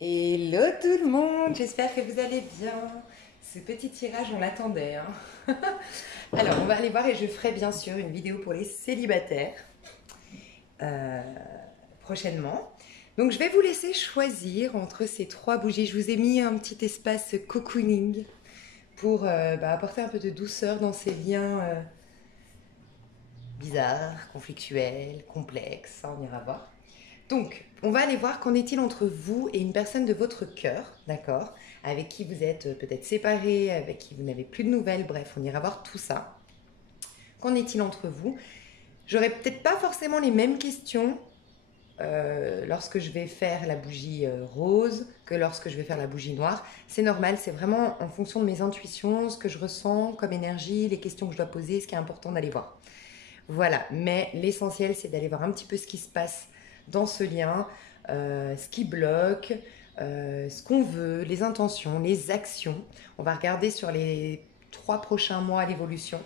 Hello tout le monde, j'espère que vous allez bien. Ce petit tirage, on l'attendait, hein. Alors, on va aller voir et je ferai bien sûr une vidéo pour les célibataires euh, prochainement. Donc, je vais vous laisser choisir entre ces trois bougies. Je vous ai mis un petit espace cocooning pour apporter un peu de douceur dans ces liens bizarres, conflictuels, complexes. Ça, on ira voir. Donc, on va aller voir qu'en est-il entre vous et une personne de votre cœur, d'accord? Avec qui vous êtes peut-être séparés, avec qui vous n'avez plus de nouvelles, bref, on ira voir tout ça. Qu'en est-il entre vous? J'aurai peut-être pas forcément les mêmes questions lorsque je vais faire la bougie rose que lorsque je vais faire la bougie noire. C'est normal, c'est vraiment en fonction de mes intuitions, ce que je ressens comme énergie, les questions que je dois poser, ce qui est important d'aller voir. Voilà, mais l'essentiel, c'est d'aller voir un petit peu ce qui se passe dans ce lien, ce qui bloque, ce qu'on veut, les intentions, les actions. On va regarder sur les 3 prochains mois l'évolution.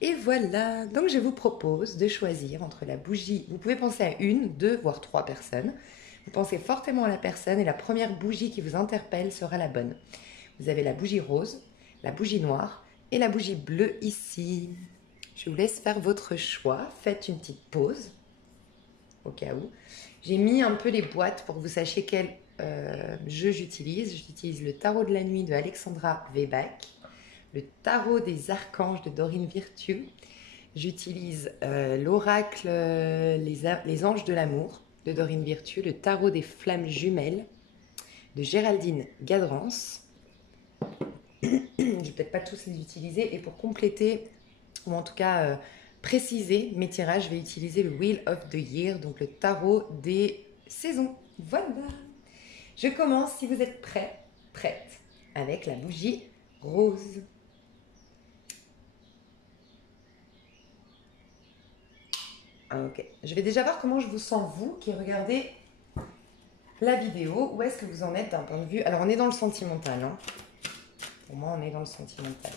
Et voilà, donc je vous propose de choisir entre la bougie. Vous pouvez penser à une, deux, voire trois personnes. Vous pensez fortement à la personne et la première bougie qui vous interpelle sera la bonne. Vous avez la bougie rose, la bougie noire et la bougie bleue ici. Je vous laisse faire votre choix. Faites une petite pause au cas où. J'ai mis un peu les boîtes pour que vous sachiez quel jeu j'utilise. J'utilise le tarot de la nuit de Alexandra Weback, le tarot des archanges de Dorine Virtue. J'utilise l'oracle les anges de l'amour de Dorine Virtue, le tarot des flammes jumelles de Géraldine Gadrance. Je ne vais peut-être pas tous les utiliser. Et pour compléter, ou en tout cas préciser mes tirages, je vais utiliser le Wheel of the Year, donc le tarot des saisons. Voilà. Je commence si vous êtes prêts, prête, avec la bougie rose. Ok, je vais déjà voir comment je vous sens vous qui regardez la vidéo. Où est-ce que vous en êtes d'un point de vue... Alors on est dans le sentimental, hein. Pour moi on est dans le sentimental.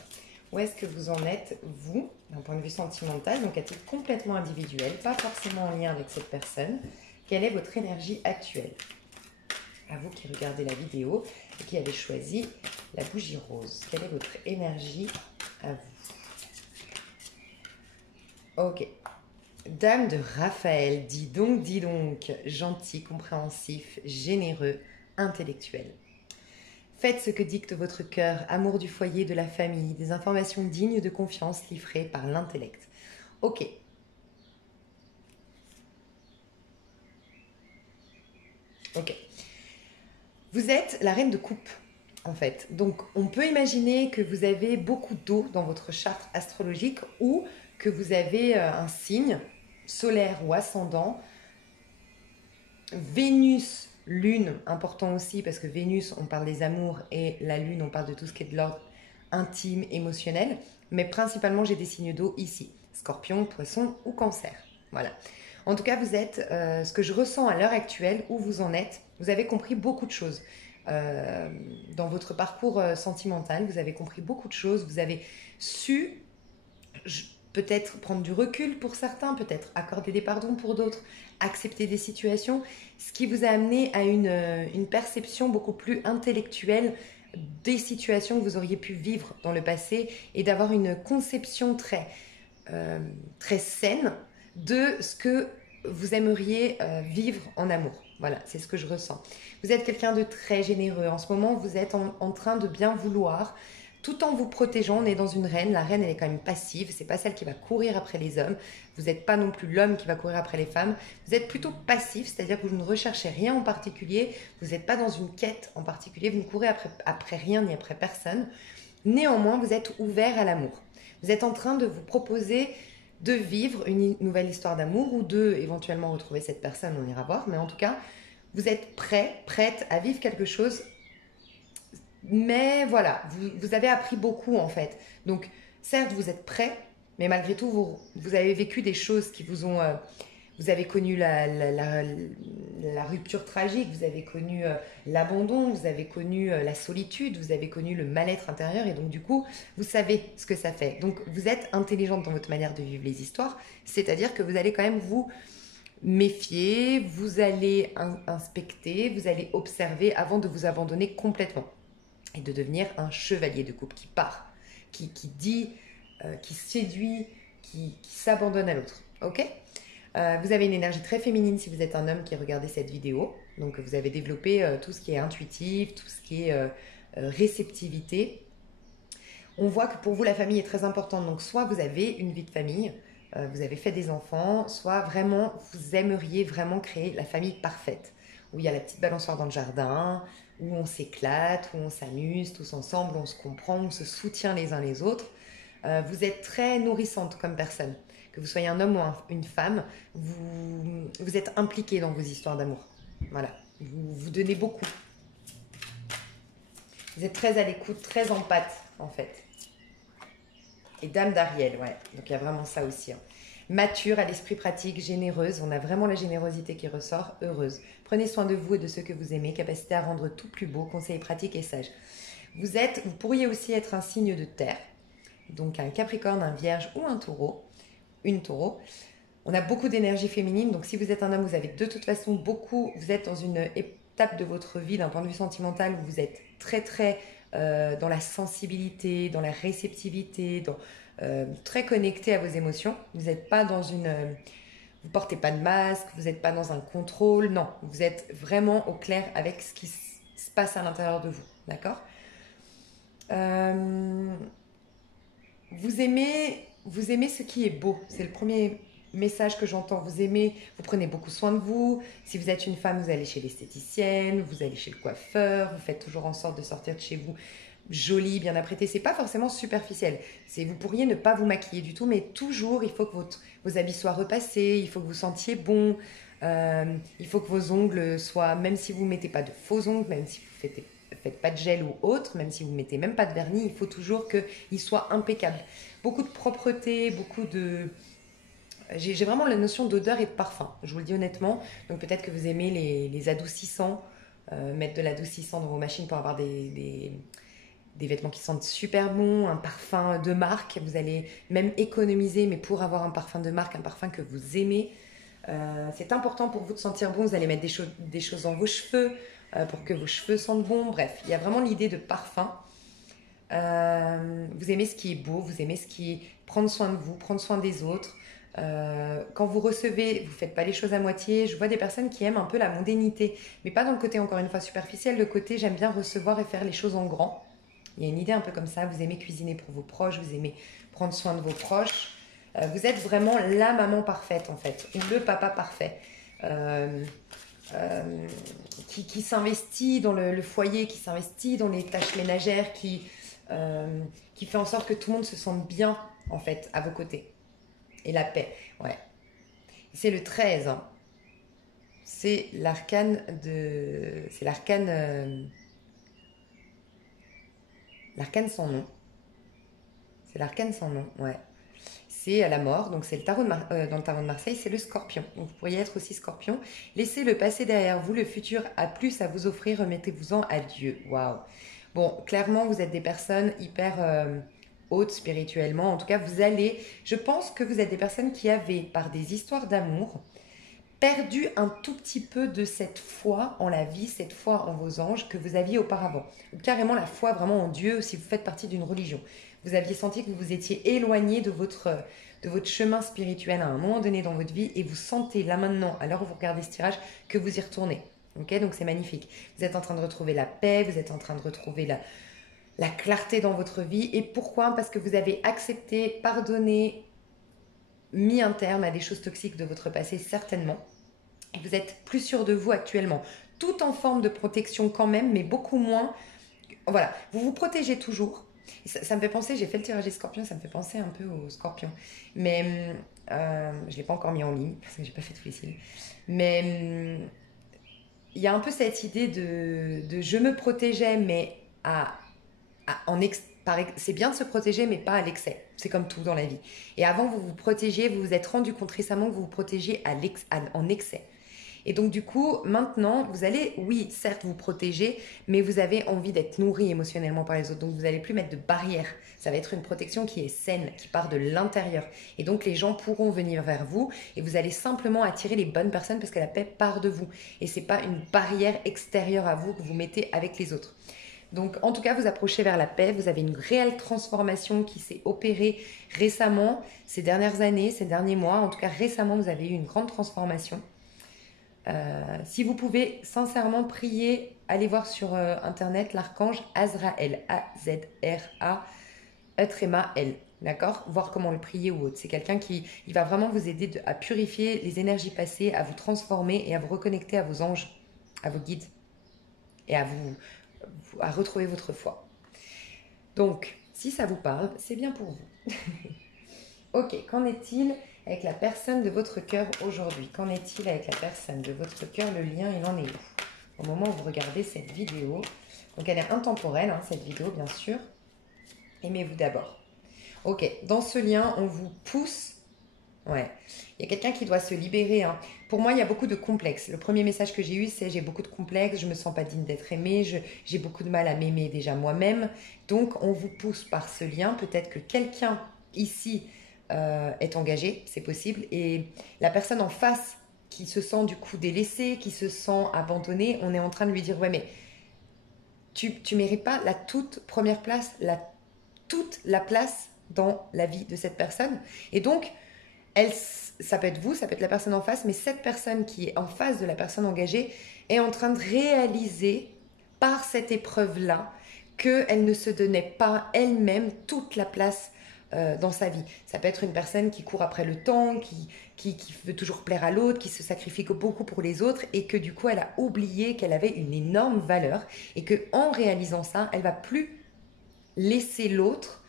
Où est-ce que vous en êtes, vous, d'un point de vue sentimental, donc à titre complètement individuel, pas forcément en lien avec cette personne? Quelle est votre énergie actuelle? À vous qui regardez la vidéo et qui avez choisi la bougie rose. Quelle est votre énergie à vous? Ok. Dame de Raphaël, dis donc, gentil, compréhensif, généreux, intellectuel. Faites ce que dicte votre cœur, amour du foyer, de la famille, des informations dignes de confiance livrées par l'intellect. Ok. Ok. Vous êtes la reine de coupe, en fait. Donc, on peut imaginer que vous avez beaucoup d'eau dans votre charte astrologique ou que vous avez un signe solaire ou ascendant. Vénus, Lune, important aussi parce que Vénus, on parle des amours et la Lune, on parle de tout ce qui est de l'ordre intime, émotionnel. Mais principalement, j'ai des signes d'eau ici. Scorpion, Poisson ou Cancer. Voilà. En tout cas, vous êtes ce que je ressens à l'heure actuelle, où vous en êtes. Vous avez compris beaucoup de choses. Dans votre parcours sentimental, vous avez compris beaucoup de choses. Vous avez su peut-être prendre du recul pour certains, peut-être accorder des pardons pour d'autres, accepter des situations, ce qui vous a amené à une perception beaucoup plus intellectuelle des situations que vous auriez pu vivre dans le passé et d'avoir une conception très saine de ce que vous aimeriez vivre en amour. Voilà, c'est ce que je ressens. Vous êtes quelqu'un de très généreux. En ce moment, vous êtes en train de bien vouloir, tout en vous protégeant. On est dans une reine. La reine, elle est quand même passive. C'est pas celle qui va courir après les hommes. Vous n'êtes pas non plus l'homme qui va courir après les femmes. Vous êtes plutôt passif, c'est-à-dire que vous ne recherchez rien en particulier. Vous n'êtes pas dans une quête en particulier. Vous ne courez après rien ni après personne. Néanmoins, vous êtes ouvert à l'amour. Vous êtes en train de vous proposer de vivre une nouvelle histoire d'amour ou de éventuellement retrouver cette personne, on ira voir, mais en tout cas, vous êtes prêt, prête à vivre quelque chose, mais voilà, vous avez appris beaucoup en fait. Donc, certes, vous êtes prêt, mais malgré tout, vous avez vécu des choses qui vous ont... vous avez connu la rupture tragique, vous avez connu l'abandon, vous avez connu la solitude, vous avez connu le mal-être intérieur et donc du coup, vous savez ce que ça fait. Donc vous êtes intelligente dans votre manière de vivre les histoires, c'est-à-dire que vous allez quand même méfier, vous allez inspecter, vous allez observer avant de vous abandonner complètement et de devenir un chevalier de couple qui part, qui dit, qui séduit, qui s'abandonne à l'autre. Ok? Vous avez une énergie très féminine si vous êtes un homme qui regardez cette vidéo. Donc vous avez développé tout ce qui est intuitif, tout ce qui est réceptivité. On voit que pour vous, la famille est très importante. Donc soit vous avez une vie de famille, vous avez fait des enfants, soit vraiment vous aimeriez vraiment créer la famille parfaite, où il y a la petite balançoire dans le jardin, où on s'éclate, où on s'amuse tous ensemble, on se comprend, on se soutient les uns les autres. Vous êtes très nourrissante comme personne. Que vous soyez un homme ou une femme, vous êtes impliqué dans vos histoires d'amour. Voilà, vous donnez beaucoup. Vous êtes très à l'écoute, très empathe en fait. Et dame d'Ariel, ouais. Donc il y a vraiment ça aussi. Hein. Mature, à l'esprit pratique, généreuse. On a vraiment la générosité qui ressort. Heureuse. Prenez soin de vous et de ceux que vous aimez. Capacité à rendre tout plus beau. Conseils pratiques et sages. Vous pourriez aussi être un signe de terre. Donc un Capricorne, un Vierge ou un Taureau. Une Taureau. On a beaucoup d'énergie féminine. Donc si vous êtes un homme, vous avez de toute façon vous êtes dans une étape de votre vie d'un point de vue sentimental où vous êtes très dans la sensibilité, dans la réceptivité, très connecté à vos émotions. Vous n'êtes pas dans vous portez pas de masque, vous n'êtes pas dans un contrôle, non. Vous êtes vraiment au clair avec ce qui se passe à l'intérieur de vous, d'accord? Vous aimez ce qui est beau, c'est le premier message que j'entends. Vous prenez beaucoup soin de vous. Si vous êtes une femme, vous allez chez l'esthéticienne, vous allez chez le coiffeur, vous faites toujours en sorte de sortir de chez vous jolie, bien apprêtée. C'est pas forcément superficiel. Vous pourriez ne pas vous maquiller du tout, mais toujours il faut que vos habits soient repassés, il faut que vous sentiez bon, il faut que vos ongles soient, même si vous mettez pas de faux ongles, même si vous faites pas de gel ou autre, même si vous mettez même pas de vernis, il faut toujours qu'ils soient impeccables. Beaucoup de propreté, j'ai vraiment la notion d'odeur et de parfum, je vous le dis honnêtement. Donc peut-être que vous aimez les adoucissants, mettre de l'adoucissant dans vos machines pour avoir des vêtements qui sentent super bon, un parfum de marque. Vous allez même économiser, mais pour avoir un parfum de marque, un parfum que vous aimez. C'est important pour vous de sentir bon. Vous allez mettre des choses dans vos cheveux pour que vos cheveux sentent bon. Bref, il y a vraiment l'idée de parfum. Vous aimez ce qui est beau, vous aimez ce qui est prendre soin de vous, prendre soin des autres. Quand vous recevez, vous ne faites pas les choses à moitié. Je vois des personnes qui aiment un peu la mondánité, mais pas dans le côté, encore une fois, superficiel. Le côté, j'aime bien recevoir et faire les choses en grand. Il y a une idée un peu comme ça. Vous aimez cuisiner pour vos proches, vous aimez prendre soin de vos proches. Vous êtes vraiment la maman parfaite, en fait, ou le papa parfait. Qui s'investit dans le foyer, qui s'investit dans les tâches ménagères, qui fait en sorte que tout le monde se sente bien, en fait, à vos côtés. Et la paix, ouais. C'est le 13, hein. C'est l'arcane l'arcane sans nom. C'est l'arcane sans nom, ouais. C'est la mort, donc c'est dans le tarot de Marseille, c'est le scorpion. Donc vous pourriez être aussi scorpion. Laissez le passé derrière vous, le futur a plus à vous offrir, remettez-vous-en à Dieu. Waouh. Bon, clairement, vous êtes des personnes hyper hautes spirituellement. En tout cas, je pense que vous êtes des personnes qui avaient, par des histoires d'amour, perdu un tout petit peu de cette foi en la vie, cette foi en vos anges que vous aviez auparavant. Ou carrément la foi vraiment en Dieu si vous faites partie d'une religion. Vous aviez senti que vous vous étiez éloigné de votre chemin spirituel à un moment donné dans votre vie et vous sentez là maintenant, à l'heure où vous regardez ce tirage, que vous y retournez. Okay, donc c'est magnifique. Vous êtes en train de retrouver la paix, vous êtes en train de retrouver la clarté dans votre vie. Et pourquoi? Parce que vous avez accepté, pardonné, mis un terme à des choses toxiques de votre passé, certainement. Et vous êtes plus sûr de vous actuellement. Tout en forme de protection quand même, mais beaucoup moins. Voilà, vous vous protégez toujours. Ça me fait penser, j'ai fait le tirage des scorpions, ça me fait penser un peu aux scorpions. Mais je ne l'ai pas encore mis en ligne, parce que je n'ai pas fait tous les signes. Mais il y a un peu cette idée de je me protégeais, mais c'est bien de se protéger, mais pas à l'excès. C'est comme tout dans la vie. Et avant, vous vous protégiez, vous vous êtes rendu compte récemment que vous vous protégiez en excès. Et donc du coup, maintenant, vous allez, oui, certes, vous protéger, mais vous avez envie d'être nourri émotionnellement par les autres. Donc vous n'allez plus mettre de barrières. Ça va être une protection qui est saine, qui part de l'intérieur. Et donc les gens pourront venir vers vous et vous allez simplement attirer les bonnes personnes parce que la paix part de vous. Et c'est pas une barrière extérieure à vous que vous mettez avec les autres. Donc en tout cas, vous approchez vers la paix, vous avez une réelle transformation qui s'est opérée récemment, ces dernières années, ces derniers mois. En tout cas, récemment, vous avez eu une grande transformation. Si vous pouvez sincèrement prier, allez voir sur internet l'archange Azraël, A-Z-R-A-E-L, d'accord? Voir comment le prier ou autre. C'est quelqu'un qui il va vraiment vous aider à purifier les énergies passées, à vous transformer et à vous reconnecter à vos anges, à vos guides et à retrouver votre foi. Donc, si ça vous parle, c'est bien pour vous. Ok, qu'en est-il avec la personne de votre cœur aujourd'hui? Qu'en est-il avec la personne de votre cœur? Le lien, il en est où? Au moment où vous regardez cette vidéo. Donc, elle est intemporelle, hein, cette vidéo, bien sûr. Aimez-vous d'abord. Ok, dans ce lien, on vous pousse. Ouais, il y a quelqu'un qui doit se libérer. Hein. Pour moi, il y a beaucoup de complexes. Le premier message que j'ai eu, c'est j'ai beaucoup de complexes, je me sens pas digne d'être aimée, j'ai beaucoup de mal à m'aimer déjà moi-même. Donc, on vous pousse par ce lien. Peut-être que quelqu'un ici est engagé, c'est possible. Et la personne en face qui se sent du coup délaissée, qui se sent abandonnée, on est en train de lui dire, ouais, mais tu mérites pas la toute première place, toute la place dans la vie de cette personne. Et donc, ça peut être vous, ça peut être la personne en face, mais cette personne qui est en face de la personne engagée est en train de réaliser par cette épreuve-là qu'elle ne se donnait pas elle-même toute la place dans sa vie. Ça peut être une personne qui court après le temps, qui veut toujours plaire à l'autre, qui se sacrifie beaucoup pour les autres et que du coup elle a oublié qu'elle avait une énorme valeur et qu'en réalisant ça, elle va plus laisser l'autre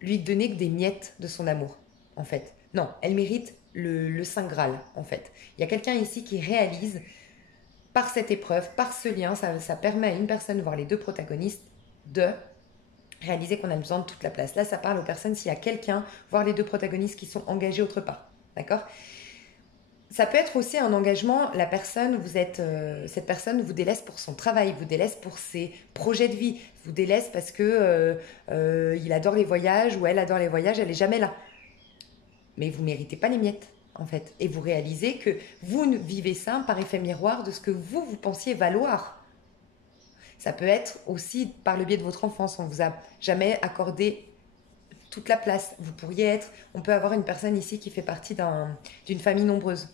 lui donner que des miettes de son amour, en fait. Non, elle mérite le Saint Graal, en fait. Il y a quelqu'un ici qui réalise, par cette épreuve, par ce lien, ça permet à une personne, voire les deux protagonistes, de réaliser qu'on a besoin de toute la place. Là, ça parle aux personnes s'il y a quelqu'un, voire les deux protagonistes qui sont engagés autre part. D'accord? Ça peut être aussi un engagement, cette personne vous délaisse pour son travail, vous délaisse pour ses projets de vie, vous délaisse parce que il adore les voyages ou elle adore les voyages, elle n'est jamais là. Mais vous ne méritez pas les miettes, en fait. Et vous réalisez que vous vivez ça par effet miroir de ce que vous pensiez valoir. Ça peut être aussi par le biais de votre enfance. On ne vous a jamais accordé toute la place. On peut avoir une personne ici qui fait partie d'une famille nombreuse.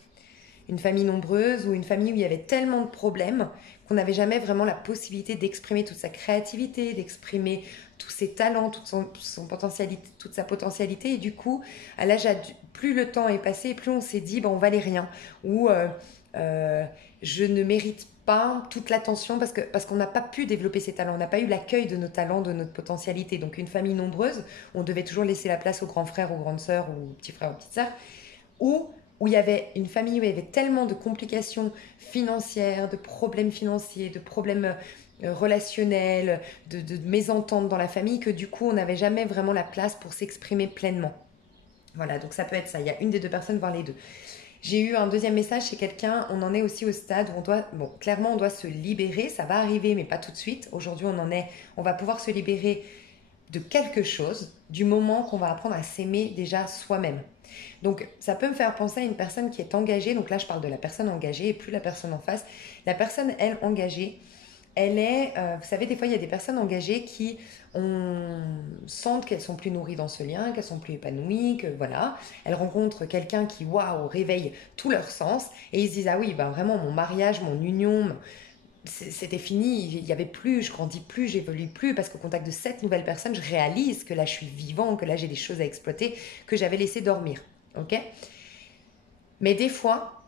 Une famille nombreuse ou une famille où il y avait tellement de problèmes qu'on n'avait jamais vraiment la possibilité d'exprimer toute sa créativité, d'exprimer tous ses talents, toute sa potentialité. Et du coup, à l'âge plus le temps est passé, plus on s'est dit, on valait rien. Ou je ne mérite pas toute l'attention parce qu'on n'a pas pu développer ses talents, on n'a pas eu l'accueil de nos talents, de notre potentialité. Donc une famille nombreuse, on devait toujours laisser la place aux grands frères, aux grandes sœurs, aux petits frères, aux petites sœurs. Où il y avait une famille où il y avait tellement de complications financières, de problèmes financiers, de problèmes relationnels, de mésententes dans la famille, que du coup, on n'avait jamais vraiment la place pour s'exprimer pleinement. Voilà, donc ça peut être ça. Il y a une des deux personnes, voire les deux. J'ai eu un deuxième message chez quelqu'un, on en est aussi au stade où clairement on doit se libérer, ça va arriver, mais pas tout de suite. Aujourd'hui, on va pouvoir se libérer de quelque chose du moment qu'on va apprendre à s'aimer déjà soi-même. Donc, ça peut me faire penser à une personne qui est engagée. Donc là, je parle de la personne engagée et plus la personne en face. La personne, elle, engagée, elle est... vous savez, des fois, il y a des personnes engagées qui sentent qu'elles sont plus nourries dans ce lien, qu'elles sont plus épanouies, que voilà. Elles rencontrent quelqu'un qui, waouh, réveille tous leurs sens. Et ils se disent, ah oui, vraiment, mon mariage, mon union... C'était fini, il n'y avait plus, je grandis plus, j'évolue plus, parce qu'au contact de cette nouvelle personne, je réalise que là je suis vivant, que là j'ai des choses à exploiter, que j'avais laissé dormir. Ok? Mais des fois,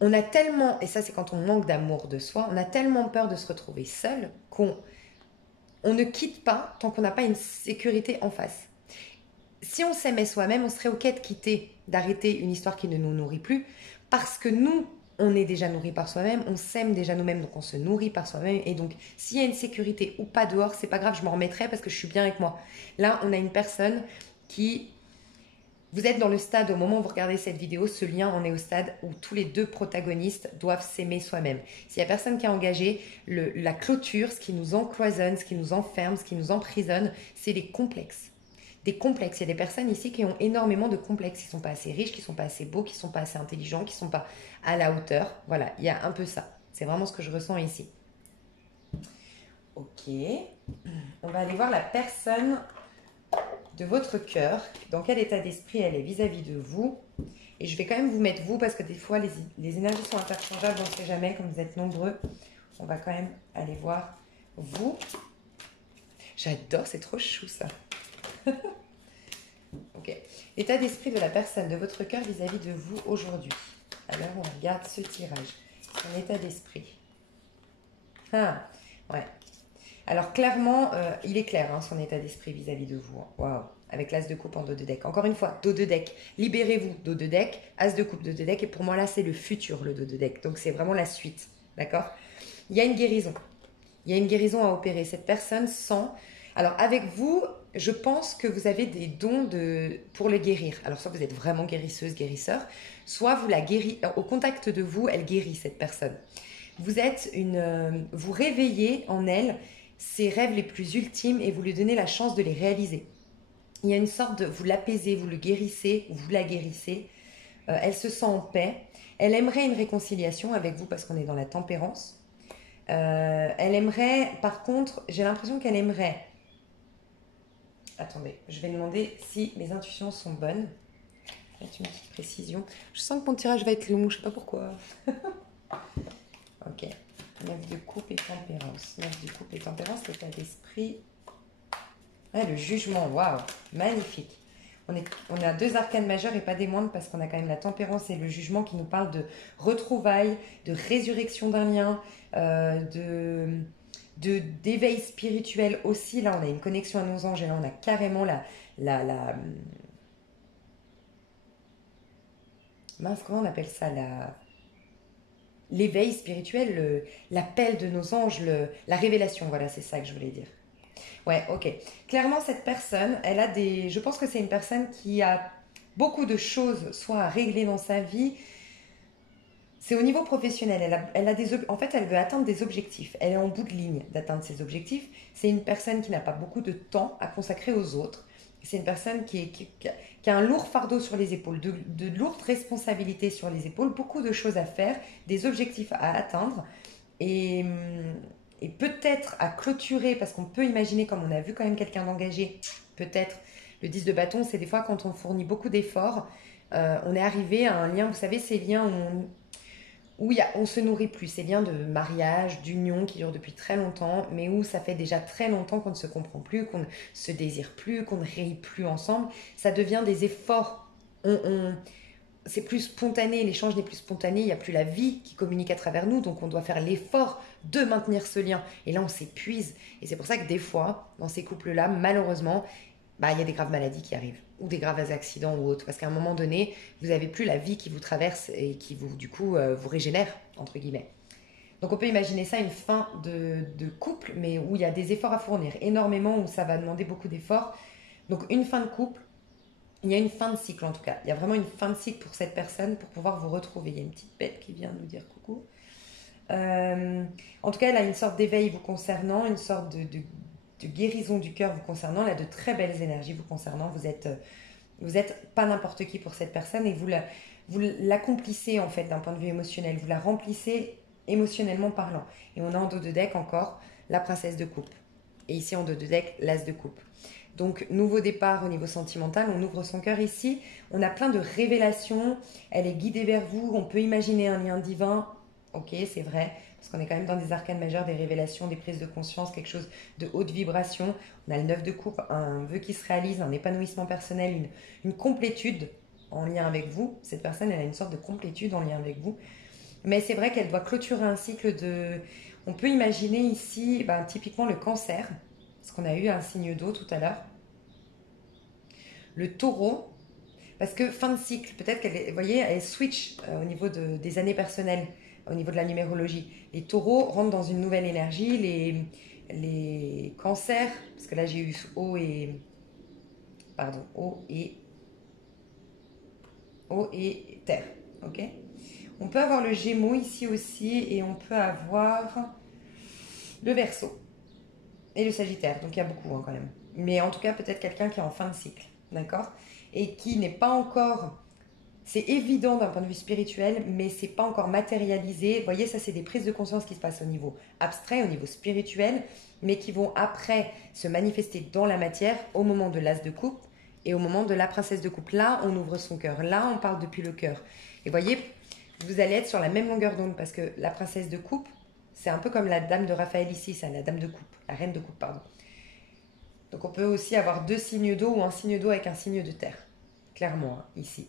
on a tellement, et ça c'est quand on manque d'amour de soi, on a tellement peur de se retrouver seul qu'on ne quitte pas tant qu'on n'a pas une sécurité en face. Si on s'aimait soi-même, on serait ok de quitter, d'arrêter une histoire qui ne nous nourrit plus, parce que nous, on est déjà nourri par soi-même, on s'aime déjà nous-mêmes, donc on se nourrit par soi-même. Et donc, s'il y a une sécurité ou pas dehors, c'est pas grave, je m'en remettrai parce que je suis bien avec moi. Là, on a une personne qui Vous êtes dans le stade, au moment où vous regardez cette vidéo, ce lien, on est au stade où tous les deux protagonistes doivent s'aimer soi-même. S'il n'y a personne qui est engagé, la clôture, ce qui nous encloisonne, ce qui nous enferme, ce qui nous emprisonne, c'est les complexes. Des complexes. Il y a des personnes ici qui ont énormément de complexes, qui ne sont pas assez riches, qui ne sont pas assez beaux, qui ne sont pas assez intelligents, qui ne sont pas à la hauteur. Voilà, il y a un peu ça. C'est vraiment ce que je ressens ici. Ok. On va aller voir la personne de votre cœur, dans quel état d'esprit elle est vis-à-vis de vous. Et je vais quand même vous mettre vous, parce que des fois les énergies sont interchangeables, on ne sait jamais, comme vous êtes nombreux. On va quand même aller voir vous. J'adore, c'est trop chou ça. Ok. État d'esprit de la personne de votre cœur vis-à-vis de vous aujourd'hui. Alors on regarde ce tirage. Son état d'esprit. Ah, ouais. Alors clairement, il est clair, hein, son état d'esprit vis-à-vis de vous. Waouh, avec l'as de coupe en dos de deck. Encore une fois, dos de deck, libérez-vous, dos de deck, as de coupe, dos de deck. Et pour moi là, c'est le futur, le dos de deck. Donc c'est vraiment la suite, d'accord? Il y a une guérison. Il y a une guérison à opérer. Cette personne sent... Alors avec vous, je pense que vous avez des dons pour le guérir. Alors soit vous êtes vraiment guérisseuse, guérisseur, soit vous la guérissez... Au contact de vous, elle guérit cette personne. Vous réveillez en elle ses rêves les plus ultimes et vous lui donnez la chance de les réaliser. Il y a une sorte de... Vous l'apaisez, vous le guérissez, ou vous la guérissez. Elle se sent en paix. Elle aimerait une réconciliation avec vous parce qu'on est dans la tempérance. Elle aimerait, par contre, j'ai l'impression qu'elle aimerait... Attendez, je vais demander si mes intuitions sont bonnes. Je vais mettre une petite précision. Je sens que mon tirage va être long, je ne sais pas pourquoi. Ok. 9 de coupe et tempérance. 9 de coupe et tempérance, l'état d'esprit. Ah, le jugement, waouh, magnifique. On a deux arcanes majeures et pas des moindres parce qu'on a quand même la tempérance et le jugement qui nous parlent de retrouvailles, de résurrection d'un lien, d'éveil spirituel aussi. Là, on a une connexion à nos anges et là, on a carrément mince, comment on appelle ça, l'éveil spirituel, l'appel de nos anges, la révélation, voilà, c'est ça que je voulais dire. Ouais, ok. Clairement, cette personne, je pense que c'est une personne qui a beaucoup de choses, soit à régler dans sa vie. C'est au niveau professionnel. En fait, elle veut atteindre des objectifs. Elle est en bout de ligne d'atteindre ses objectifs. C'est une personne qui n'a pas beaucoup de temps à consacrer aux autres. C'est une personne qui a un lourd fardeau sur les épaules, de lourdes responsabilités sur les épaules, beaucoup de choses à faire, des objectifs à atteindre. Et peut-être à clôturer, parce qu'on peut imaginer, comme on a vu quand même quelqu'un d'engagé, peut-être le 10 de bâton, c'est des fois quand on fournit beaucoup d'efforts, on est arrivé à un lien, vous savez, ces liens où on se nourrit plus, ces liens de mariage, d'union qui durent depuis très longtemps, mais où ça fait déjà très longtemps qu'on ne se comprend plus, qu'on ne se désire plus, qu'on ne rit plus ensemble. Ça devient des efforts. C'est plus spontané, l'échange n'est plus spontané, il n'y a plus la vie qui communique à travers nous, donc on doit faire l'effort de maintenir ce lien. Et là, on s'épuise. Et c'est pour ça que des fois, dans ces couples-là, malheureusement, il y a des graves maladies qui arrivent, ou des graves accidents ou autres, parce qu'à un moment donné, vous n'avez plus la vie qui vous traverse et qui vous, du coup, vous régénère, entre guillemets. Donc on peut imaginer ça une fin de couple, mais où il y a des efforts à fournir, énormément, où ça va demander beaucoup d'efforts. Donc une fin de couple, il y a une fin de cycle en tout cas. Il y a vraiment une fin de cycle pour cette personne pour pouvoir vous retrouver. Il y a une petite bête qui vient nous dire coucou. En tout cas, elle a une sorte d'éveil vous concernant, une sorte de guérison du cœur vous concernant. Elle a de très belles énergies vous concernant. Vous êtes pas n'importe qui pour cette personne et vous l'accomplissez en fait d'un point de vue émotionnel. Vous la remplissez émotionnellement parlant. Et on a en dos de deck encore la princesse de coupe. Et ici en dos de deck, l'as de coupe. Donc, nouveau départ au niveau sentimental, on ouvre son cœur ici. On a plein de révélations. Elle est guidée vers vous. On peut imaginer un lien divin. Ok, c'est vrai. Parce qu'on est quand même dans des arcanes majeures, des révélations, des prises de conscience, quelque chose de haute vibration. On a le 9 de coupe, un vœu qui se réalise, un épanouissement personnel, une complétude en lien avec vous. Cette personne, elle a une sorte de complétude en lien avec vous. Mais c'est vrai qu'elle doit clôturer un cycle de... On peut imaginer ici, typiquement le cancer. Parce qu'on a eu un signe d'eau tout à l'heure. Le taureau, parce que fin de cycle, peut-être qu'elle, vous voyez, elle switch au niveau des années personnelles, au niveau de la numérologie. Les taureaux rentrent dans une nouvelle énergie, les cancers, parce que là j'ai eu eau et eau et terre. Ok. On peut avoir le Gémeaux ici aussi et on peut avoir le Verseau et le Sagittaire. Donc il y a beaucoup quand même. Mais en tout cas, peut-être quelqu'un qui est en fin de cycle. D'accord. Et qui n'est pas encore... C'est évident d'un point de vue spirituel, mais c'est pas encore matérialisé. Vous voyez, ça, c'est des prises de conscience qui se passent au niveau abstrait, au niveau spirituel, mais qui vont après se manifester dans la matière au moment de l'as de coupe et au moment de la princesse de coupe. Là, on ouvre son cœur. Là, on parle depuis le cœur. Et voyez, vous allez être sur la même longueur d'onde parce que la princesse de coupe, c'est un peu comme la dame de Raphaël ici, c'est la dame de coupe, la reine de coupe, pardon. Donc, on peut aussi avoir deux signes d'eau ou un signe d'eau avec un signe de terre. Clairement, hein, ici.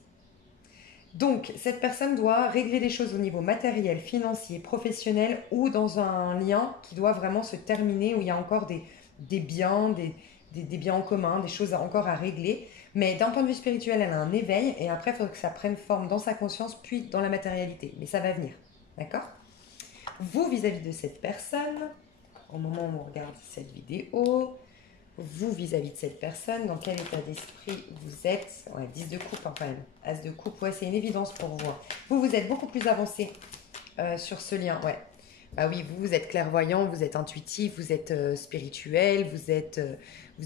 Donc, cette personne doit régler des choses au niveau matériel, financier, professionnel ou dans un lien qui doit vraiment se terminer où il y a encore des biens, des biens en commun, des choses encore à régler. Mais d'un point de vue spirituel, elle a un éveil et après, il faut que ça prenne forme dans sa conscience puis dans la matérialité. Mais ça va venir. D'accord? Vous, vis-à-vis de cette personne, au moment où on regarde cette vidéo, vous vis-à-vis de cette personne, dans quel état d'esprit vous êtes? Ouais, 10 de coupe hein, quand même. As de coupe, ouais, c'est une évidence pour vous. Vous êtes beaucoup plus avancé sur ce lien, ouais. Bah oui, vous êtes clairvoyant, vous êtes intuitif, vous êtes spirituel, vous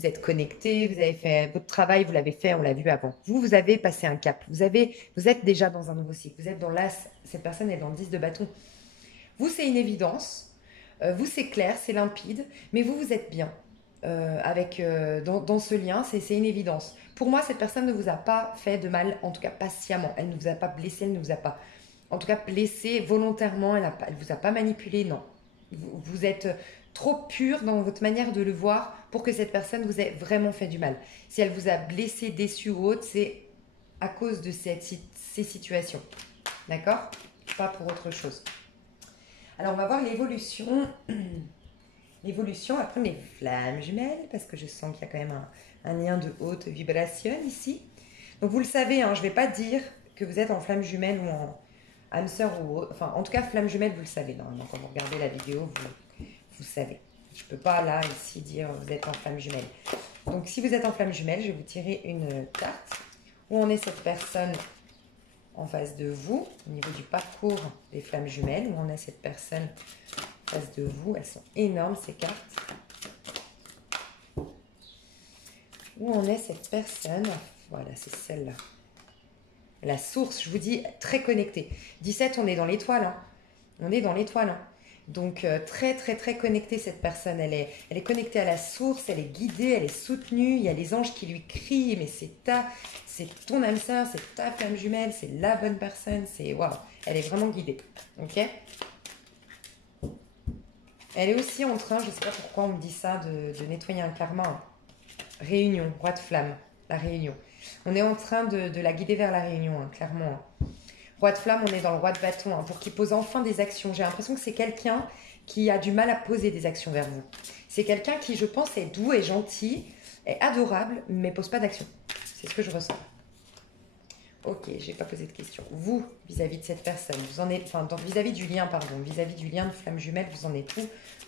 êtes connecté, vous avez fait votre travail, vous l'avez fait, on l'a vu avant. Vous avez passé un cap, vous êtes déjà dans un nouveau cycle, vous êtes dans l'as, cette personne est dans le 10 de bâton. Vous, c'est une évidence, vous, c'est clair, c'est limpide, mais vous êtes bien. Dans ce lien, c'est une évidence. Pour moi, cette personne ne vous a pas fait de mal, en tout cas pas sciemment. Elle ne vous a pas blessé, elle ne vous a pas, en tout cas blessé volontairement. Elle ne vous a pas manipulé, non. Vous êtes trop pur dans votre manière de le voir pour que cette personne vous ait vraiment fait du mal. Si elle vous a blessé, déçu ou autre, c'est à cause de ces situations. D'accord? Pas pour autre chose. Alors, on va voir l'évolution. L'évolution après mes flammes jumelles, parce que je sens qu'il y a quand même un lien de haute vibration ici. Donc vous le savez, hein, je ne vais pas dire que vous êtes en flamme jumelle ou en âme sœur ou autre. Enfin, en tout cas, flamme jumelle, vous le savez. Normalement, quand vous regardez la vidéo, vous savez. Je ne peux pas là, ici, dire vous êtes en flamme jumelle. Donc si vous êtes en flamme jumelle, je vais vous tirer une carte. Où en est cette personne en face de vous, au niveau du parcours des flammes jumelles, où en est cette personne face de vous. Elles sont énormes ces cartes. Où en est cette personne? Voilà, c'est celle-là. La source, je vous dis, très connectée. 17, on est dans l'étoile. Hein. On est dans l'étoile. Hein. Donc, très, très, très connectée cette personne. Elle est connectée à la source, elle est guidée, elle est soutenue. Il y a les anges qui lui crient, mais c'est ton âme sœur, c'est ta flamme jumelle, c'est la bonne personne. C'est waouh, elle est vraiment guidée. Ok? Elle est aussi en train, je ne sais pas pourquoi on me dit ça, de nettoyer un karma. Réunion, roi de flamme, la réunion. On est en train de la guider vers la réunion, hein, clairement. Roi de flamme, on est dans le roi de bâton, hein, pour qu'il pose enfin des actions. J'ai l'impression que c'est quelqu'un qui a du mal à poser des actions vers vous. C'est quelqu'un qui, je pense, est doux, est gentil, est adorable, mais pose pas d'action. C'est ce que je ressens. Ok, j'ai pas posé de question. Vous, vis-à-vis de cette personne, vous en êtes, enfin, vis-à-vis du lien, pardon, vis-à-vis du lien de flamme jumelle, vous en êtes où,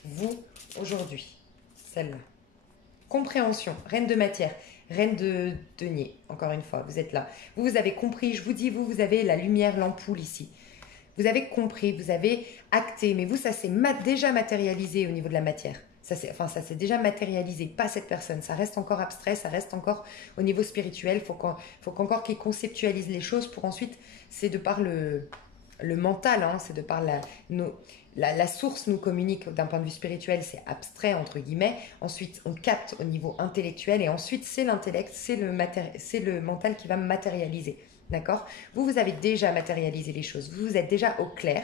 vous, aujourd'hui? Celle-là. Compréhension, reine de matière, reine de denier, encore une fois, vous êtes là. Vous avez compris, je vous dis, vous avez la lumière, l'ampoule ici. Vous avez compris, vous avez acté, mais vous, ça s'est déjà matérialisé au niveau de la matière. Ça s'est déjà matérialisé, pas cette personne. Ça reste encore abstrait, ça reste encore au niveau spirituel. Faut qu'encore qu'il conceptualise les choses pour ensuite, c'est de par le mental, hein, c'est de par la source nous communique d'un point de vue spirituel, c'est abstrait entre guillemets. Ensuite, on capte au niveau intellectuel et ensuite, c'est l'intellect, c'est le mental qui va matérialiser. D'accord? Vous avez déjà matérialisé les choses. Vous êtes déjà au clair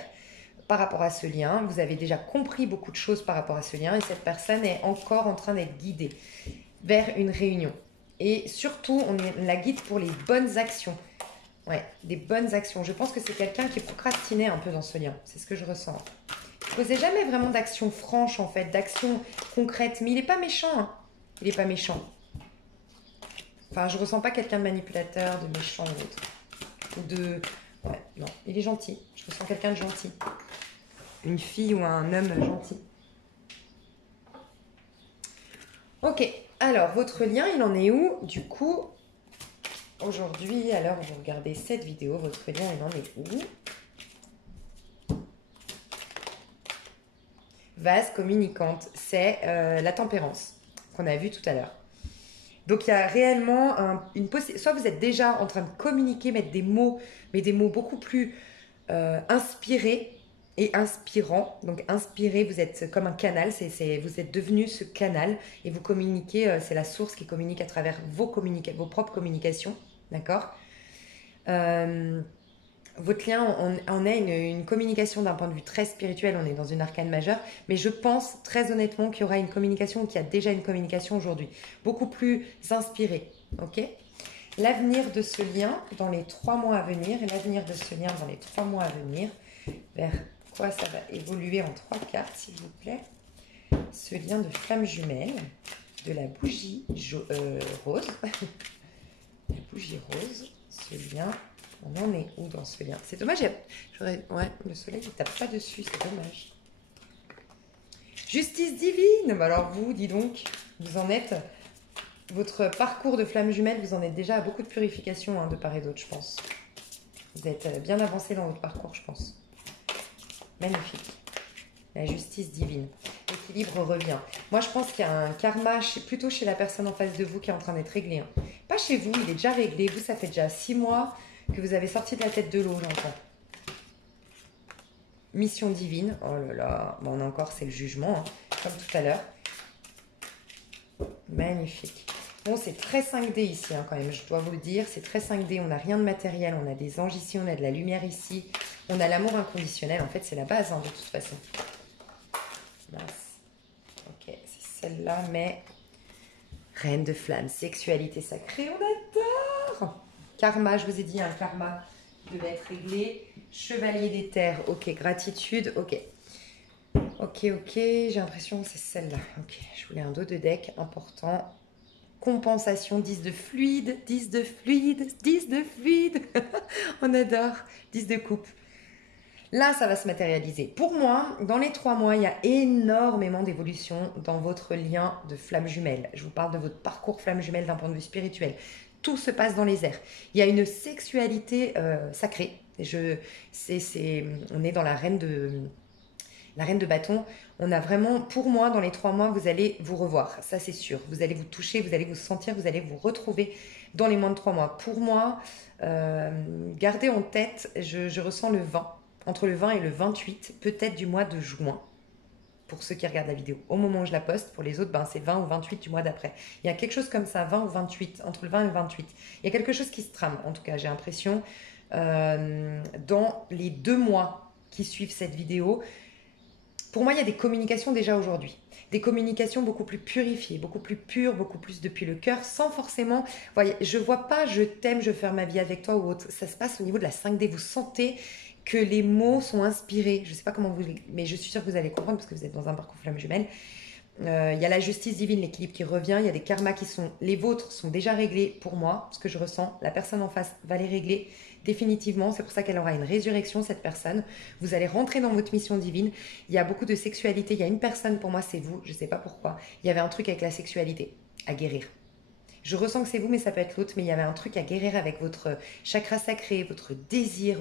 par rapport à ce lien. Vous avez déjà compris beaucoup de choses par rapport à ce lien et cette personne est encore en train d'être guidée vers une réunion. Et surtout, on la guide pour les bonnes actions. Ouais, des bonnes actions. Je pense que c'est quelqu'un qui procrastinait un peu dans ce lien. C'est ce que je ressens. Il ne posait jamais vraiment d'actions franches, en fait, d'actions concrètes. Mais il n'est pas méchant. Hein. Il n'est pas méchant. Enfin, je ne ressens pas quelqu'un de manipulateur, de méchant ou autre. Ou de... Ouais, non, il est gentil. Je ressens quelqu'un de gentil. Une fille ou un homme gentil. Ok, alors, votre lien, il en est où, du coup? aujourd'hui, à l'heure où vous regardez cette vidéo, votre lien, il en est où? Vase communicante, c'est la tempérance qu'on a vu tout à l'heure. Donc il y a réellement une possibilité. Soit vous êtes déjà en train de communiquer, mettre des mots, mais des mots beaucoup plus inspirés et inspirants. Donc inspiré, vous êtes comme un canal, vous êtes devenu ce canal et vous communiquez, c'est la source qui communique à travers vos propres communications. D'accord. Votre lien en est une communication d'un point de vue très spirituel, on est dans une arcane majeure, mais je pense très honnêtement qu'il y aura une communication, qu'il y a déjà une communication aujourd'hui, beaucoup plus inspirée, ok? L'avenir de ce lien dans les 3 mois à venir, et l'avenir de ce lien dans les 3 mois à venir, vers quoi ça va évoluer en 3 cartes, s'il vous plaît? Ce lien de flamme jumelle, de la bougie rose, la bougie rose, ce lien... On en est où dans ce lien? C'est dommage, ouais, le soleil ne tape pas dessus, c'est dommage. Justice divine. Alors vous, dis donc, vous en êtes... Votre parcours de flamme jumelle, vous en êtes déjà à beaucoup de purification de part et d'autre, je pense. Vous êtes bien avancé dans votre parcours, je pense. Magnifique. La justice divine. L'équilibre revient. Moi, je pense qu'il y a un karma plutôt chez la personne en face de vous qui est en train d'être réglé. Pas chez vous, il est déjà réglé. Vous, ça fait déjà 6 mois... que vous avez sorti de la tête de l'eau, j'entends. Mission divine. Oh là là. Bon, on a encore, c'est le jugement, comme tout à l'heure. Magnifique. Bon, c'est très 5D ici, quand même, je dois vous le dire. C'est très 5D. On n'a rien de matériel. On a des anges ici. On a de la lumière ici. On a l'amour inconditionnel. En fait, c'est la base, de toute façon. Mince. Ok, c'est celle-là, mais... Reine de flamme, sexualité sacrée, on adore. Karma, je vous ai dit, un karma devait être réglé. Chevalier des terres, ok. Gratitude, ok. Ok, j'ai l'impression que c'est celle-là. Ok, je voulais un dos de deck important. Compensation, 10 de fluide, 10 de fluide, 10 de fluide. On adore. 10 de coupe. Là, ça va se matérialiser. Pour moi, dans les 3 mois, il y a énormément d'évolution dans votre lien de flamme jumelle. Je vous parle de votre parcours flamme jumelle d'un point de vue spirituel. Tout se passe dans les airs. Il y a une sexualité sacrée. On est dans la reine de bâton. On a vraiment, pour moi, dans les 3 mois, vous allez vous revoir. Ça, c'est sûr. Vous allez vous toucher, vous allez vous sentir, vous allez vous retrouver dans les moins de 3 mois. Pour moi, gardez en tête, je ressens le 20. Entre le 20 et le 28, peut-être du mois de juin. Pour ceux qui regardent la vidéo, au moment où je la poste, pour les autres, c'est 20 ou 28 du mois d'après. Il y a quelque chose comme ça, 20 ou 28, entre le 20 et le 28. Il y a quelque chose qui se trame, en tout cas, j'ai l'impression, dans les 2 mois qui suivent cette vidéo. Pour moi, il y a des communications déjà aujourd'hui. Des communications beaucoup plus purifiées, beaucoup plus pures, beaucoup plus depuis le cœur, sans forcément... Voyez, je ne vois pas « je t'aime, je veux faire ma vie avec toi » ou autre. Ça se passe au niveau de la 5D. Vous sentez que les mots sont inspirés. Je ne sais pas comment vous... Mais je suis sûre que vous allez comprendre parce que vous êtes dans un parcours flamme jumelle. Il y a la justice divine, l'équilibre qui revient. Il y a des karmas qui sont... Les vôtres sont déjà réglés pour moi, ce que je ressens. La personne en face va les régler définitivement. C'est pour ça qu'elle aura une résurrection, cette personne. Vous allez rentrer dans votre mission divine. Il y a beaucoup de sexualité. Il y a une personne, pour moi, c'est vous. Je ne sais pas pourquoi. Il y avait un truc avec la sexualité à guérir. Je ressens que c'est vous, mais ça peut être l'autre. Mais il y avait un truc à guérir avec votre chakra sacré, votre désir,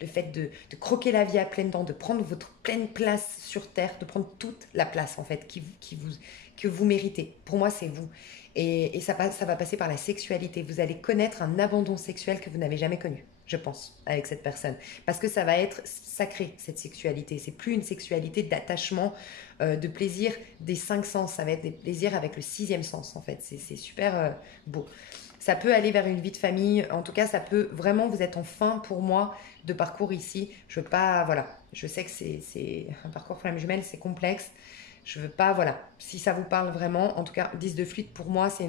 le fait de croquer la vie à pleines dents, de prendre votre pleine place sur Terre, de prendre toute la place, en fait, que vous méritez. Pour moi, c'est vous. Et ça va passer par la sexualité. Vous allez connaître un abandon sexuel que vous n'avez jamais connu, je pense, avec cette personne. Parce que ça va être sacré, cette sexualité. C'est plus une sexualité d'attachement, de plaisir des 5 sens. Ça va être des plaisirs avec le 6e sens, en fait. C'est super beau. Ça peut aller vers une vie de famille. En tout cas, ça peut vraiment, vous êtes en fin, pour moi, de parcours ici. Je veux pas, voilà. Je sais que c'est un parcours flamme jumelle, c'est complexe. Je veux pas, voilà, si ça vous parle vraiment, en tout cas, 10 de fluide, pour moi, c'est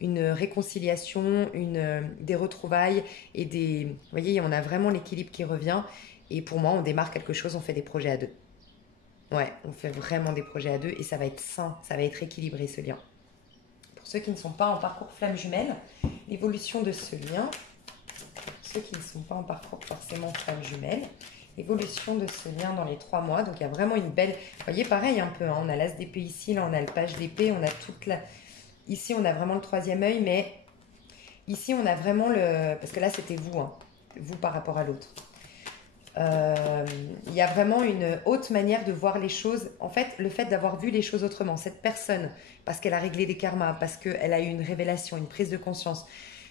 une réconciliation, des retrouvailles et des... Vous voyez, on a vraiment l'équilibre qui revient. Et pour moi, on démarre quelque chose, on fait des projets à 2. Ouais, on fait vraiment des projets à 2 et ça va être sain, ça va être équilibré, ce lien. Pour ceux qui ne sont pas en parcours flamme jumelle, l'évolution de ce lien, pour ceux qui ne sont pas en parcours forcément flamme jumelle, évolution de ce lien dans les 3 mois. Donc, il y a vraiment une belle... Vous voyez, pareil un peu, on a l'as d'épée ici, là, on a le page d'épée, on a toute la... Ici, on a vraiment le 3e œil, mais ici, on a vraiment le... Parce que là, c'était vous, hein, vous par rapport à l'autre. Il y a vraiment une haute manière de voir les choses. En fait, le fait d'avoir vu les choses autrement, cette personne, parce qu'elle a réglé des karmas, parce qu'elle a eu une révélation, une prise de conscience.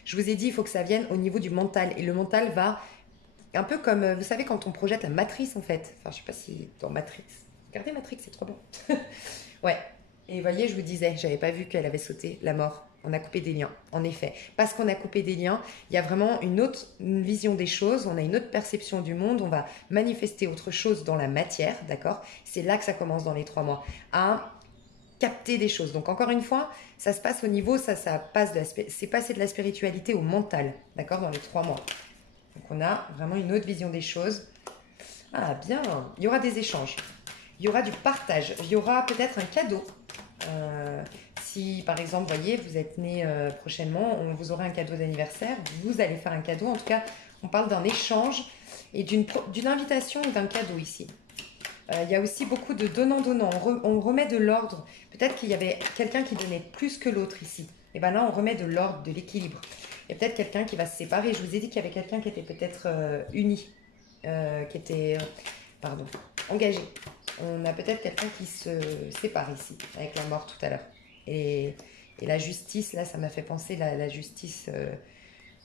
Je vous ai dit, il faut que ça vienne au niveau du mental. Et le mental va un peu comme, vous savez, quand on projette la matrice, en fait. Enfin, je sais pas si dans Matrix. Regardez Matrix, c'est trop bon. Ouais. Et vous voyez, je vous disais, j'avais pas vu qu'elle avait sauté la mort. On a coupé des liens, en effet. Parce qu'on a coupé des liens, il y a vraiment une autre vision des choses, on a une autre perception du monde, on va manifester autre chose dans la matière, d'accord? C'est là que ça commence dans les 3 mois, à capter des choses. Donc encore une fois, ça se passe au niveau, ça passe c'est passé de la spiritualité au mental, d'accord? Dans les 3 mois. Donc on a vraiment une autre vision des choses. Ah bien, il y aura des échanges, il y aura du partage, il y aura peut-être un cadeau. Si par exemple, vous voyez, vous êtes né prochainement, vous aurez un cadeau d'anniversaire, vous allez faire un cadeau. En tout cas, on parle d'un échange et d'une invitation ou d'un cadeau ici. Il y a aussi beaucoup de donnant-donnant. On remet de l'ordre. Peut-être qu'il y avait quelqu'un qui donnait plus que l'autre ici. Et bien là, on remet de l'ordre, de l'équilibre. Il y a peut-être quelqu'un qui va se séparer. Je vous ai dit qu'il y avait quelqu'un qui était peut-être uni, qui était, pardon, engagé. On a peut-être quelqu'un qui se sépare ici, avec la mort tout à l'heure. Et la justice, là, ça m'a fait penser la justice.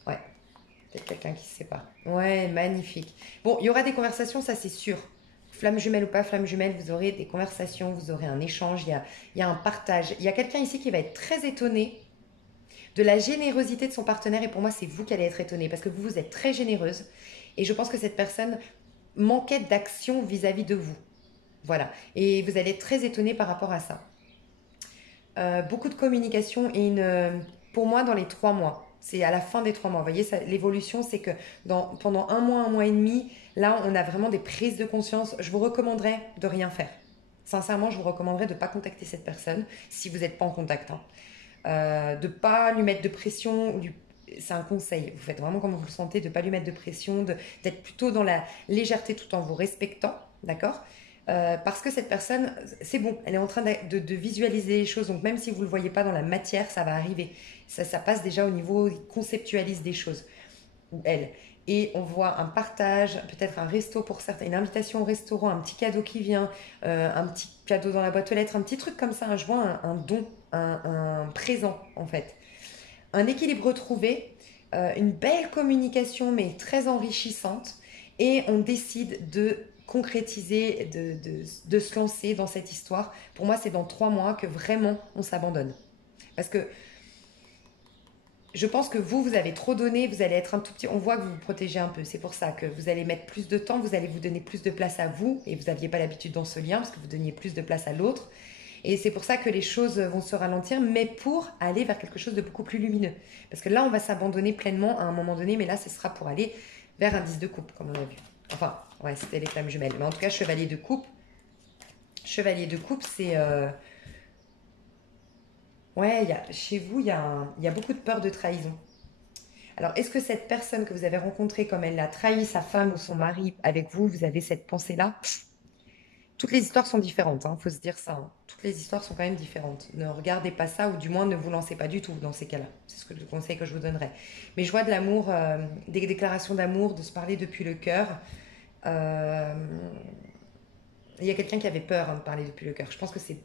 Ouais, peut-être quelqu'un qui se sépare. Ouais, magnifique. Bon, il y aura des conversations, ça c'est sûr. Flamme jumelle ou pas flamme jumelle, vous aurez des conversations, vous aurez un échange, il y a un partage. Il y a quelqu'un ici qui va être très étonné de la générosité de son partenaire. Et pour moi, c'est vous qui allez être étonné parce que vous êtes très généreuse. Et je pense que cette personne manquait d'action vis-à-vis de vous. Voilà. Et vous allez être très étonné par rapport à ça. Beaucoup de communication et pour moi, dans les 3 mois, c'est à la fin des 3 mois. Vous voyez, l'évolution, c'est que pendant un mois et demi, là, on a vraiment des prises de conscience. Je vous recommanderais de rien faire. Sincèrement, je vous recommanderais de ne pas contacter cette personne si vous n'êtes pas en contact. Hein. De ne pas lui mettre de pression. C'est un conseil. Vous faites vraiment comme vous le sentez, de ne pas lui mettre de pression, d'être plutôt dans la légèreté tout en vous respectant. D'accord ? Parce que cette personne, c'est bon, elle est en train de visualiser les choses. Donc même si vous ne le voyez pas dans la matière, ça va arriver. Ça passe déjà au niveau, il conceptualise des choses. Ou elle. Et on voit un partage, peut-être un resto pour certains, une invitation au restaurant, un petit cadeau qui vient, un petit cadeau dans la boîte aux lettres, un petit truc comme ça. Je vois un don, un présent en fait. Un équilibre retrouvé, une belle communication mais très enrichissante. Et on décide de concrétiser, de se lancer dans cette histoire. Pour moi, c'est dans 3 mois que vraiment on s'abandonne. Parce que je pense que vous avez trop donné, vous allez être un tout petit... On voit que vous vous protégez un peu. C'est pour ça que vous allez mettre plus de temps, vous allez vous donner plus de place à vous. Et vous n'aviez pas l'habitude dans ce lien parce que vous donniez plus de place à l'autre. Et c'est pour ça que les choses vont se ralentir, mais pour aller vers quelque chose de beaucoup plus lumineux. Parce que là, on va s'abandonner pleinement à un moment donné, mais là, ce sera pour aller vers un 10 de coupe, comme on a vu. Enfin, ouais, c'était les flammes jumelles. Mais en tout cas, chevalier de coupe. Chevalier de coupe, c'est... Ouais, chez vous, il y a beaucoup de peur de trahison. Alors, est-ce que cette personne que vous avez rencontrée, comme elle a trahi sa femme ou son mari avec vous, vous avez cette pensée-là? Toutes les histoires sont différentes, il faut se dire ça. Hein. Toutes les histoires sont quand même différentes. Ne regardez pas ça, ou du moins ne vous lancez pas du tout dans ces cas-là. C'est le conseil que je vous donnerais. Mais je vois de l'amour, des déclarations d'amour, de se parler depuis le cœur. Il y a quelqu'un qui avait peur de parler depuis le cœur. Je pense que c'est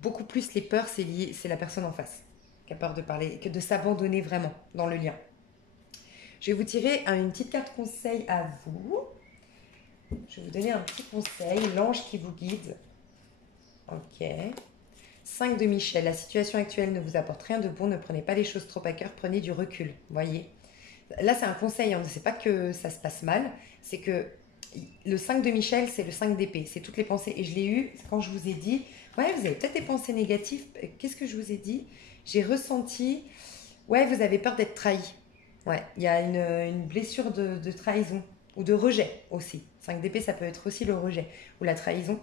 beaucoup plus les peurs, c'est la personne en face qui a peur de parler, que de s'abandonner vraiment dans le lien. Je vais vous tirer une petite carte conseil à vous. Je vais vous donner un petit conseil, l'ange qui vous guide. Ok. 5 de Michel, la situation actuelle ne vous apporte rien de bon, ne prenez pas les choses trop à cœur, prenez du recul. Voyez. Là, c'est un conseil, hein. C'est pas que ça se passe mal, c'est que le 5 de Michel, c'est le 5 d'épée, c'est toutes les pensées. Et je l'ai eu quand je vous ai dit, ouais, vous avez peut-être des pensées négatives. Qu'est-ce que je vous ai dit? J'ai ressenti, ouais, vous avez peur d'être trahi. Ouais, il y a une blessure de trahison ou de rejet aussi. 5 d'épée, ça peut être aussi le rejet ou la trahison.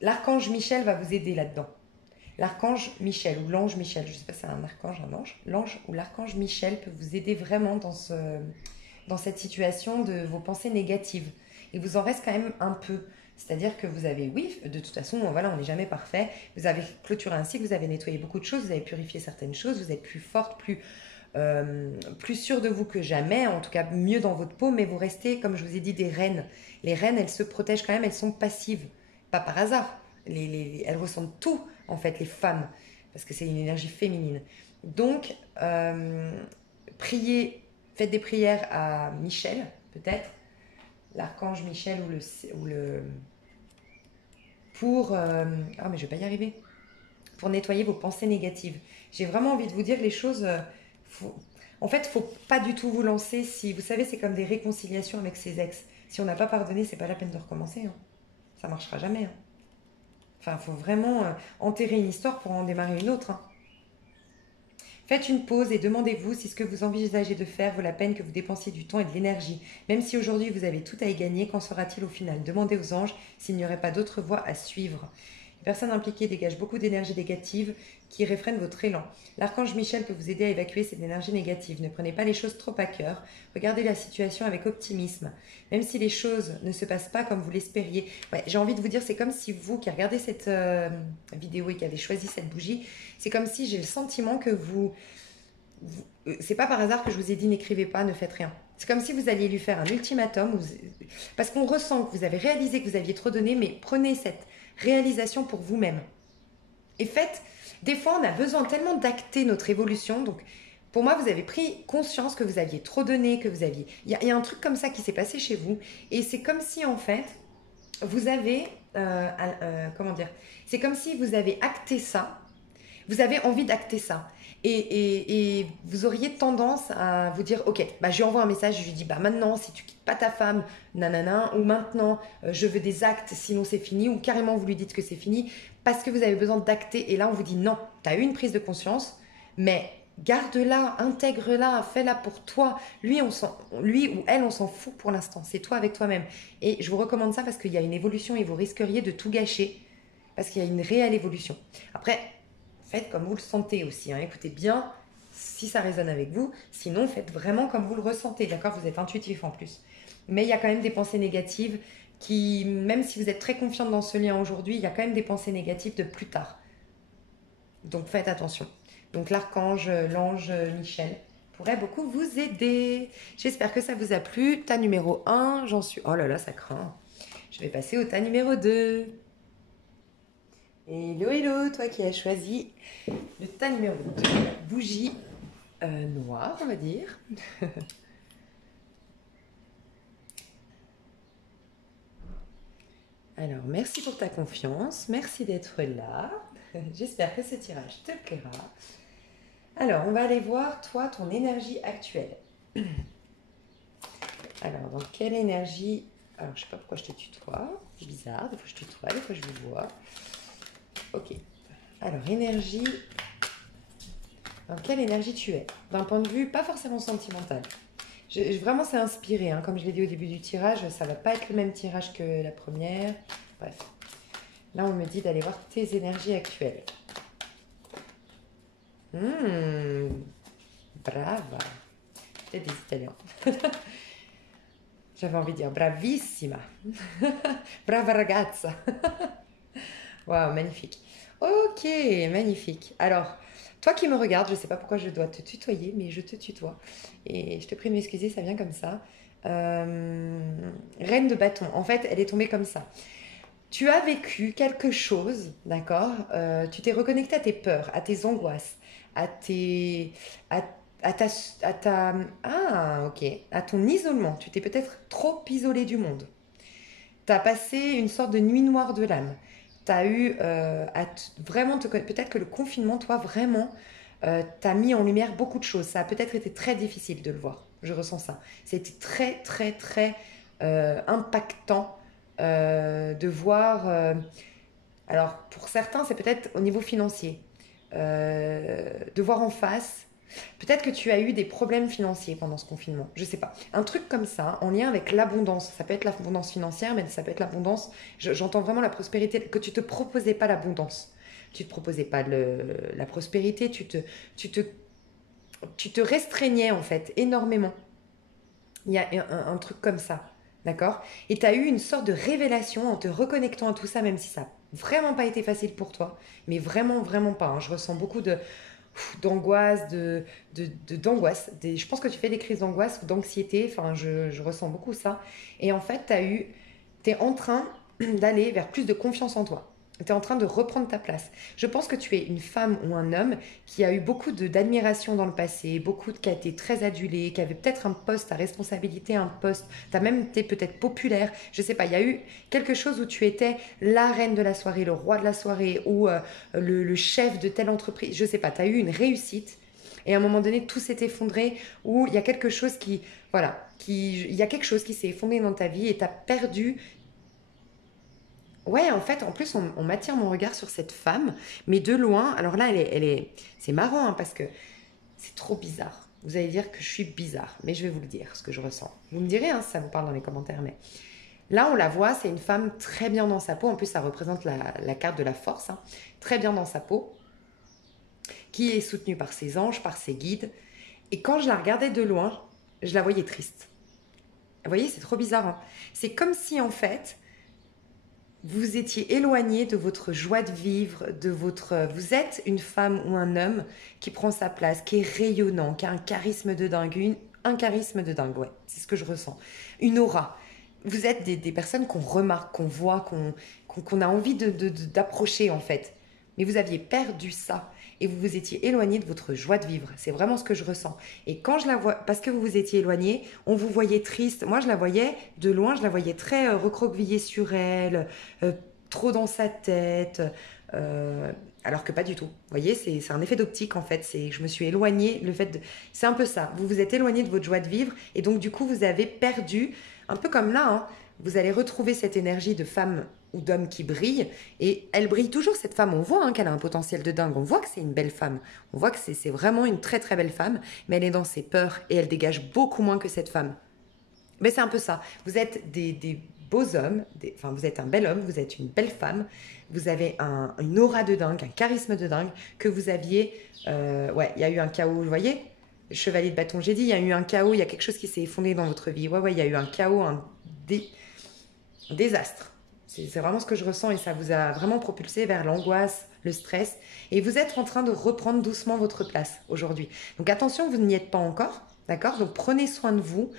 L'archange Michel va vous aider là-dedans. L'archange Michel ou l'ange Michel, je ne sais pas si c'est un archange, un ange. L'ange ou l'archange Michel peut vous aider vraiment dans cette situation de vos pensées négatives. Il vous en reste quand même un peu. C'est-à-dire que vous avez, oui, de toute façon, voilà, on n'est jamais parfait. Vous avez clôturé un cycle, vous avez nettoyé beaucoup de choses, vous avez purifié certaines choses, vous êtes plus forte, plus sûre de vous que jamais, en tout cas mieux dans votre peau, mais vous restez, comme je vous ai dit, des reines. Les reines, elles se protègent quand même, elles sont passives, pas par hasard. Elles ressentent tout, en fait, les femmes, parce que c'est une énergie féminine. Donc, priez, faites des prières à Michel, peut-être, l'archange Michel ou le pour ah mais je vais pas y arriver, pour nettoyer vos pensées négatives. J'ai vraiment envie de vous dire les choses. Faut- En fait, faut pas du tout vous lancer si vous savez c'est comme des réconciliations avec ses ex. Si on n'a pas pardonné, c'est pas la peine de recommencer. Hein. Ça marchera jamais. Hein. Enfin, faut vraiment enterrer une histoire pour en démarrer une autre. Hein. Faites une pause et demandez-vous si ce que vous envisagez de faire vaut la peine que vous dépensiez du temps et de l'énergie. Même si aujourd'hui vous avez tout à y gagner, qu'en sera-t-il au final? Demandez aux anges s'il n'y aurait pas d'autre voie à suivre. Les personnes impliquées dégagent beaucoup d'énergie négative qui réfrène votre élan. L'archange Michel peut vous aider à évacuer cette énergie négative. Ne prenez pas les choses trop à cœur. Regardez la situation avec optimisme. Même si les choses ne se passent pas comme vous l'espériez. Ouais, j'ai envie de vous dire, c'est comme si vous qui regardez cette vidéo et qui avez choisi cette bougie, c'est comme si j'ai le sentiment que c'est pas par hasard que je vous ai dit n'écrivez pas, ne faites rien. C'est comme si vous alliez lui faire un ultimatum, parce qu'on ressent que vous avez réalisé que vous aviez trop donné, mais prenez cette réalisation pour vous-même. Et faites, des fois on a besoin tellement d'acter notre évolution, donc pour moi vous avez pris conscience que vous aviez trop donné, que vous aviez... Il y a un truc comme ça qui s'est passé chez vous, et c'est comme si en fait, vous avez... comment dire? C'est comme si vous avez acté ça, vous avez envie d'acter ça. Et vous auriez tendance à vous dire, ok, bah, je lui envoie un message, je lui dis, bah maintenant, si tu quittes pas ta femme, nanana, ou maintenant, je veux des actes, sinon c'est fini, ou carrément vous lui dites que c'est fini, parce que vous avez besoin d'acter. Et là, on vous dit, non, tu as eu une prise de conscience, mais garde-la, intègre-la, fais-la pour toi. Lui ou elle, on s'en fout pour l'instant. C'est toi avec toi-même. Et je vous recommande ça parce qu'il y a une évolution et vous risqueriez de tout gâcher parce qu'il y a une réelle évolution. Après, faites comme vous le sentez aussi. Hein. Écoutez bien si ça résonne avec vous. Sinon, faites vraiment comme vous le ressentez. D'accord? Vous êtes intuitif en plus. Mais il y a quand même des pensées négatives qui, même si vous êtes très confiante dans ce lien aujourd'hui, il y a quand même des pensées négatives de plus tard. Donc faites attention. Donc l'archange, l'ange Michel pourrait beaucoup vous aider. J'espère que ça vous a plu. Tas numéro 1, j'en suis... Oh là là, ça craint. Je vais passer au tas numéro 2. Hello, hello, toi qui as choisi le tas numéro 2, bougie noire, on va dire. Alors, merci pour ta confiance, merci d'être là. J'espère que ce tirage te plaira. Alors, on va aller voir, toi, ton énergie actuelle. Alors, dans quelle énergie... Alors, je sais pas pourquoi je te tutoie. C'est bizarre, des fois je tutoie, des fois je vous vois. Ok. Alors, énergie... Dans quelle énergie tu es? D'un point de vue pas forcément sentimental. Vraiment, c'est inspiré. Hein. Comme je l'ai dit au début du tirage, ça va pas être le même tirage que la première. Bref. Là, on me dit d'aller voir tes énergies actuelles. Brava. C'est des Italiens. J'avais envie de dire bravissima. Brava ragazza. Waouh, magnifique. Ok, magnifique. Alors, toi qui me regardes, je ne sais pas pourquoi je dois te tutoyer, mais je te tutoie. Et je te prie de m'excuser, ça vient comme ça. Reine de bâton, en fait, elle est tombée comme ça. Tu as vécu quelque chose, d'accord. Tu t'es reconnecté à tes peurs, à tes angoisses, à tes... Ah, ok. À ton isolement. Tu t'es peut-être trop isolé du monde. Tu as passé une sorte de nuit noire de l'âme. Tu as eu vraiment peut-être que le confinement, toi, vraiment, t'as mis en lumière beaucoup de choses. Ça a peut-être été très difficile de le voir. Je ressens ça. C'était très, très, très impactant de voir. Alors, pour certains, c'est peut-être au niveau financier. De voir en face. Peut-être que tu as eu des problèmes financiers pendant ce confinement. Je sais pas. Un truc comme ça, en lien avec l'abondance. Ça peut être l'abondance financière, mais ça peut être l'abondance. J'entends vraiment la prospérité. Que tu te proposais pas l'abondance. Tu te proposais pas la prospérité. Tu te restreignais en fait énormément. Il y a un truc comme ça. d'accord? Et tu as eu une sorte de révélation en te reconnectant à tout ça, même si ça n'a vraiment pas été facile pour toi, mais vraiment, vraiment pas, hein. Je ressens beaucoup d'angoisse, d'angoisse. Je pense que tu fais des crises d'angoisse ou d'anxiété, enfin, je ressens beaucoup ça. Et en fait, tu es en train d'aller vers plus de confiance en toi. Tu es en train de reprendre ta place. Je pense que tu es une femme ou un homme qui a eu beaucoup d'admiration dans le passé, qui a été très adulé, qui avait peut-être un poste à responsabilité, un poste, tu as même été peut-être populaire, je sais pas, il y a eu quelque chose où tu étais la reine de la soirée, le roi de la soirée ou le chef de telle entreprise, je sais pas, tu as eu une réussite et à un moment donné tout s'est effondré ou il y a quelque chose il y a quelque chose qui s'est effondré dans ta vie et tu as perdu. Ouais, en fait, en plus, on m'attire mon regard sur cette femme, mais de loin. Alors là, c'est marrant hein, parce que c'est trop bizarre. Vous allez dire que je suis bizarre, mais je vais vous le dire, ce que je ressens. Vous me direz hein, si ça vous parle dans les commentaires, mais là, on la voit, c'est une femme très bien dans sa peau. En plus, ça représente la carte de la force, hein, très bien dans sa peau, qui est soutenue par ses anges, par ses guides. Et quand je la regardais de loin, je la voyais triste. Vous voyez, c'est trop bizarre. Hein. C'est comme si, en fait, vous étiez éloigné de votre joie de vivre, vous êtes une femme ou un homme qui prend sa place, qui est rayonnant, qui a un charisme de dingue, un charisme de dingue, ouais, c'est ce que je ressens. Une aura. Vous êtes des personnes qu'on remarque, qu'on voit, qu'on a envie d'approcher en fait. Mais vous aviez perdu ça et vous vous étiez éloigné de votre joie de vivre. C'est vraiment ce que je ressens. Et quand je la vois, parce que vous vous étiez éloigné, on vous voyait triste. Moi, je la voyais de loin, je la voyais très recroquevillée sur elle, trop dans sa tête. Alors que pas du tout. Vous voyez, c'est un effet d'optique en fait. Je me suis éloignée. C'est un peu ça. Vous vous êtes éloigné de votre joie de vivre et donc du coup, vous avez perdu, un peu comme là, hein, vous allez retrouver cette énergie de femme ou d'homme qui brille. Et elle brille toujours, cette femme. On voit hein, qu'elle a un potentiel de dingue. On voit que c'est une belle femme. On voit que c'est vraiment une très très belle femme. Mais elle est dans ses peurs et elle dégage beaucoup moins que cette femme. Mais c'est un peu ça. Vous êtes des beaux hommes. Enfin, vous êtes un bel homme. Vous êtes une belle femme. Vous avez une aura de dingue, un charisme de dingue que vous aviez. Ouais, il y a eu un chaos, vous voyez, le chevalier de bâton, j'ai dit, il y a eu un chaos, il y a quelque chose qui s'est effondré dans votre vie. Ouais, il y a eu un chaos, un désastre. C'est vraiment ce que je ressens et ça vous a vraiment propulsé vers l'angoisse, le stress. Et vous êtes en train de reprendre doucement votre place aujourd'hui. Donc attention, vous n'y êtes pas encore, d'accord? Donc prenez soin de vous,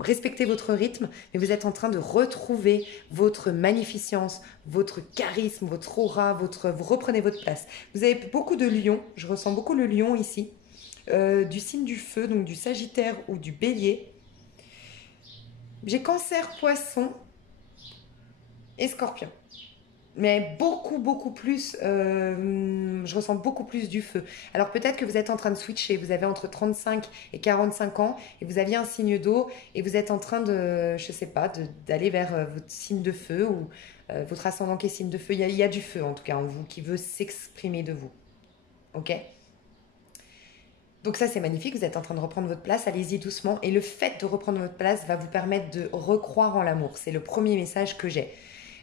respectez votre rythme, mais vous êtes en train de retrouver votre magnificence, votre charisme, votre aura, vous reprenez votre place. Vous avez beaucoup de lions, je ressens beaucoup le lion ici, du signe du feu, donc du Sagittaire ou du Bélier. J'ai Cancer, Poisson et Scorpion. Mais beaucoup plus, je ressens beaucoup plus du feu. Alors peut-être que vous êtes en train de switcher, vous avez entre 35 et 45 ans et vous aviez un signe d'eau et vous êtes en train de, je sais pas, d'aller vers votre signe de feu ou votre ascendant qui est signe de feu. Il y a du feu en tout cas en vous qui veut s'exprimer de vous. Ok ? Donc ça c'est magnifique, vous êtes en train de reprendre votre place, allez-y doucement. Et le fait de reprendre votre place va vous permettre de recroire en l'amour. C'est le premier message que j'ai.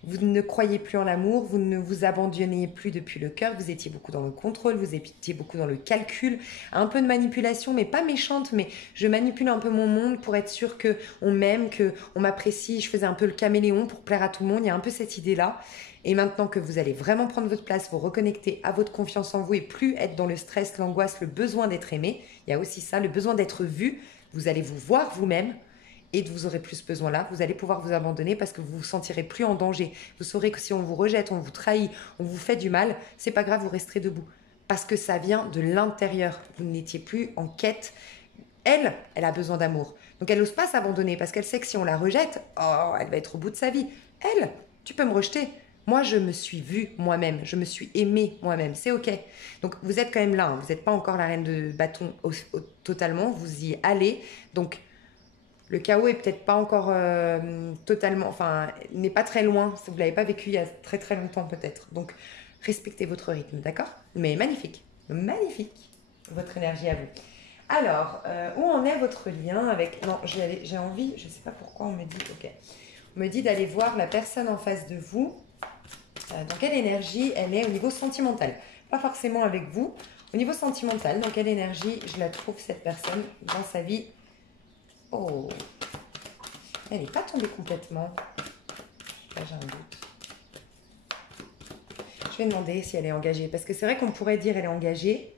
Vous ne croyez plus en l'amour, vous ne vous abandonnez plus depuis le cœur, vous étiez beaucoup dans le contrôle, vous étiez beaucoup dans le calcul, un peu de manipulation, mais pas méchante, mais je manipule un peu mon monde pour être sûr qu'on m'aime, qu'on m'apprécie, je faisais un peu le caméléon pour plaire à tout le monde, il y a un peu cette idée-là. Et maintenant que vous allez vraiment prendre votre place, vous reconnecter à votre confiance en vous et plus être dans le stress, l'angoisse, le besoin d'être aimé, il y a aussi ça, le besoin d'être vu, vous allez vous voir vous-même, et vous aurez plus besoin là, vous allez pouvoir vous abandonner parce que vous vous sentirez plus en danger. Vous saurez que si on vous rejette, on vous trahit, on vous fait du mal, c'est pas grave, vous resterez debout. Parce que ça vient de l'intérieur. Vous n'étiez plus en quête. Elle a besoin d'amour. Donc elle n'ose pas s'abandonner parce qu'elle sait que si on la rejette, oh, elle va être au bout de sa vie. Elle, tu peux me rejeter. Moi, je me suis vue moi-même, je me suis aimée moi-même, c'est ok. Donc vous êtes quand même là, hein. Vous n'êtes pas encore la reine de bâton totalement, vous y allez. Donc le chaos est peut-être pas encore totalement, enfin, n'est pas très loin. Vous ne l'avez pas vécu il y a très très longtemps peut-être. Donc, respectez votre rythme, d'accord? Mais magnifique, magnifique, votre énergie à vous. Alors, où en est votre lien avec... Non, j'ai envie, je ne sais pas pourquoi on me dit... Ok. On me dit d'aller voir la personne en face de vous. Dans quelle énergie elle est au niveau sentimental? Pas forcément avec vous. Au niveau sentimental, dans quelle énergie je la trouve cette personne dans sa vie? Oh, Elle n'est pas tombée complètement. Là, j'ai un doute. Je vais demander si elle est engagée. Parce que c'est vrai qu'on pourrait dire elle est engagée.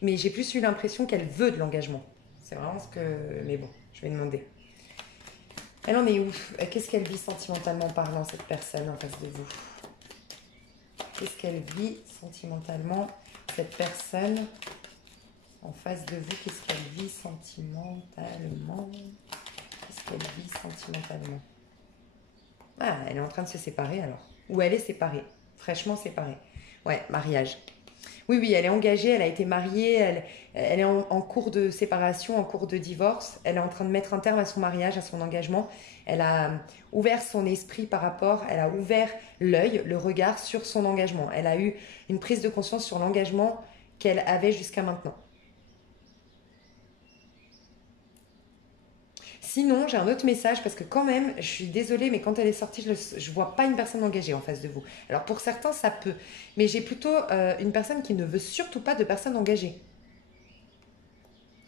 Mais j'ai plus eu l'impression qu'elle veut de l'engagement. C'est vraiment ce que... Mais bon, je vais demander. Elle en est où? Qu'est-ce qu'elle vit sentimentalement parlant, cette personne en face de vous? Qu'est-ce qu'elle vit sentimentalement, cette personne en face de vous? Qu'est-ce qu'elle vit sentimentalement? Qu'est-ce qu'elle vit sentimentalement? Ah, elle est en train de se séparer alors. Ou elle est séparée, fraîchement séparée. Ouais, mariage. Oui, oui, elle est engagée, elle a été mariée, elle est en cours de séparation, en cours de divorce. Elle est en train de mettre un terme à son mariage, à son engagement. Elle a ouvert son esprit par rapport, elle a ouvert l'œil, le regard sur son engagement. Elle a eu une prise de conscience sur l'engagement qu'elle avait jusqu'à maintenant. Sinon, j'ai un autre message parce que quand même, je suis désolée, mais quand elle est sortie, je ne vois pas une personne engagée en face de vous. Alors pour certains, ça peut. Mais j'ai plutôt une personne qui ne veut surtout pas de personne engagée.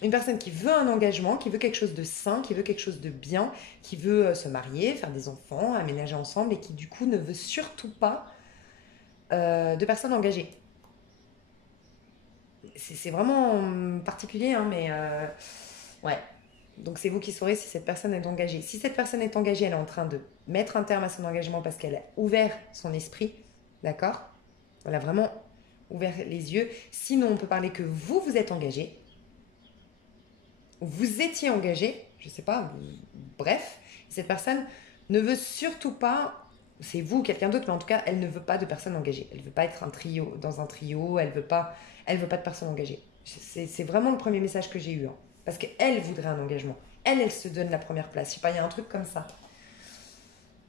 Une personne qui veut un engagement, qui veut quelque chose de sain, qui veut quelque chose de bien, qui veut se marier, faire des enfants, aménager ensemble et qui du coup ne veut surtout pas de personnes engagées. C'est vraiment particulier, hein, mais ouais. Donc c'est vous qui saurez si cette personne est engagée. Si cette personne est engagée, elle est en train de mettre un terme à son engagement parce qu'elle a ouvert son esprit, d'accord? Elle a vraiment ouvert les yeux. Sinon, on peut parler que vous, vous êtes engagé. Vous étiez engagé, je ne sais pas, bref. Cette personne ne veut surtout pas, c'est vous ou quelqu'un d'autre, mais en tout cas, elle ne veut pas de personne engagée. Elle ne veut pas être dans un trio, elle ne veut pas de personne engagée. C'est vraiment le premier message que j'ai eu, hein. Parce qu'elle voudrait un engagement. Elle se donne la première place. Je sais pas, il y a un truc comme ça.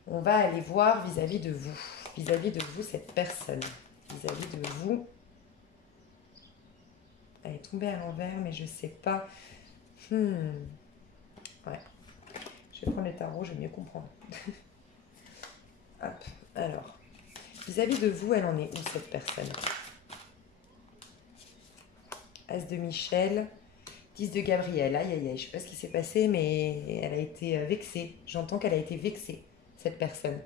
On va aller voir vis-à-vis de vous. Vis-à-vis de vous, cette personne. Vis-à-vis de vous. Elle est tombée à l'envers, mais je sais pas. Ouais. Je vais prendre les tarots, je vais mieux comprendre. Hop. Alors. Vis-à-vis de vous, elle en est où, cette personne? As de Michel. 10 de Gabriel, aïe aïe aïe, je sais pas ce qui s'est passé, mais elle a été vexée. J'entends qu'elle a été vexée, cette personne.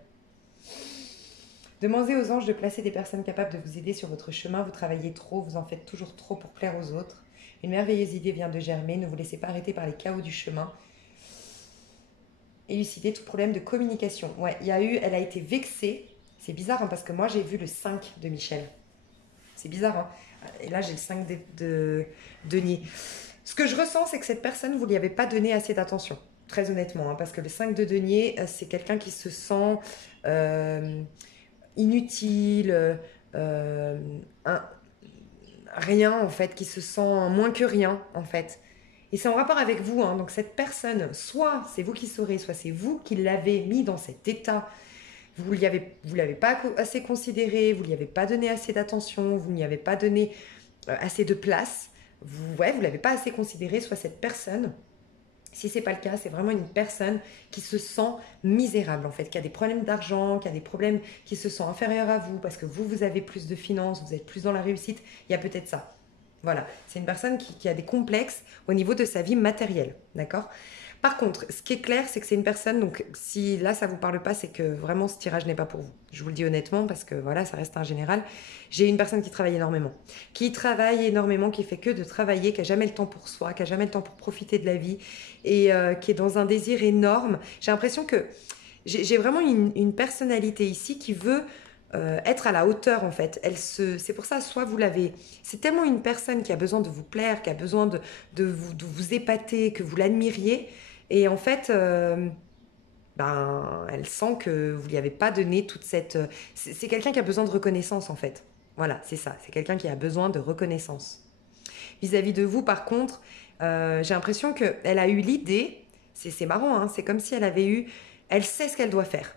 Demandez aux anges de placer des personnes capables de vous aider sur votre chemin. Vous travaillez trop, vous en faites toujours trop pour plaire aux autres. Une merveilleuse idée vient de germer. Ne vous laissez pas arrêter par les chaos du chemin. Élucider tout problème de communication. Ouais, elle a été vexée. C'est bizarre, hein, parce que moi j'ai vu le 5 de Michel. C'est bizarre, hein. Et là j'ai le 5 de Denis. Ce que je ressens, c'est que cette personne, vous ne lui avez pas donné assez d'attention, très honnêtement, hein, parce que le 5 de denier, c'est quelqu'un qui se sent inutile, rien en fait, qui se sent moins que rien en fait. Et c'est en rapport avec vous, hein, donc cette personne, soit c'est vous qui saurez, soit c'est vous qui l'avez mis dans cet état. Vous ne l'avez pas assez considéré, vous ne lui avez pas donné assez d'attention, vous n'y avez pas donné assez de place. Vous ne l'avez pas assez considéré, soit cette personne, si ce n'est pas le cas, c'est vraiment une personne qui se sent misérable en fait, qui a des problèmes d'argent, qui a des problèmes, qui se sent inférieure à vous parce que vous avez plus de finances, vous êtes plus dans la réussite, il y a peut-être ça. Voilà, c'est une personne qui a des complexes au niveau de sa vie matérielle, d'accord? Par contre, ce qui est clair, c'est que c'est une personne, donc si là ça ne vous parle pas, c'est que vraiment ce tirage n'est pas pour vous. Je vous le dis honnêtement parce que voilà, ça reste un général. J'ai une personne qui travaille énormément, qui fait que de travailler, qui n'a jamais le temps pour soi, qui n'a jamais le temps pour profiter de la vie et qui est dans un désir énorme. J'ai l'impression que j'ai vraiment une personnalité ici qui veut être à la hauteur en fait. C'est pour ça, soit vous l'avez... C'est tellement une personne qui a besoin de vous plaire, qui a besoin de vous épater, que vous l'admiriez. Et en fait, elle sent que vous lui avez pas donné toute cette... C'est quelqu'un qui a besoin de reconnaissance en fait. Voilà, c'est ça. C'est quelqu'un qui a besoin de reconnaissance. Vis-à-vis de vous, par contre, j'ai l'impression qu'elle a eu l'idée, c'est marrant, hein, c'est comme si elle avait eu... Elle sait ce qu'elle doit faire.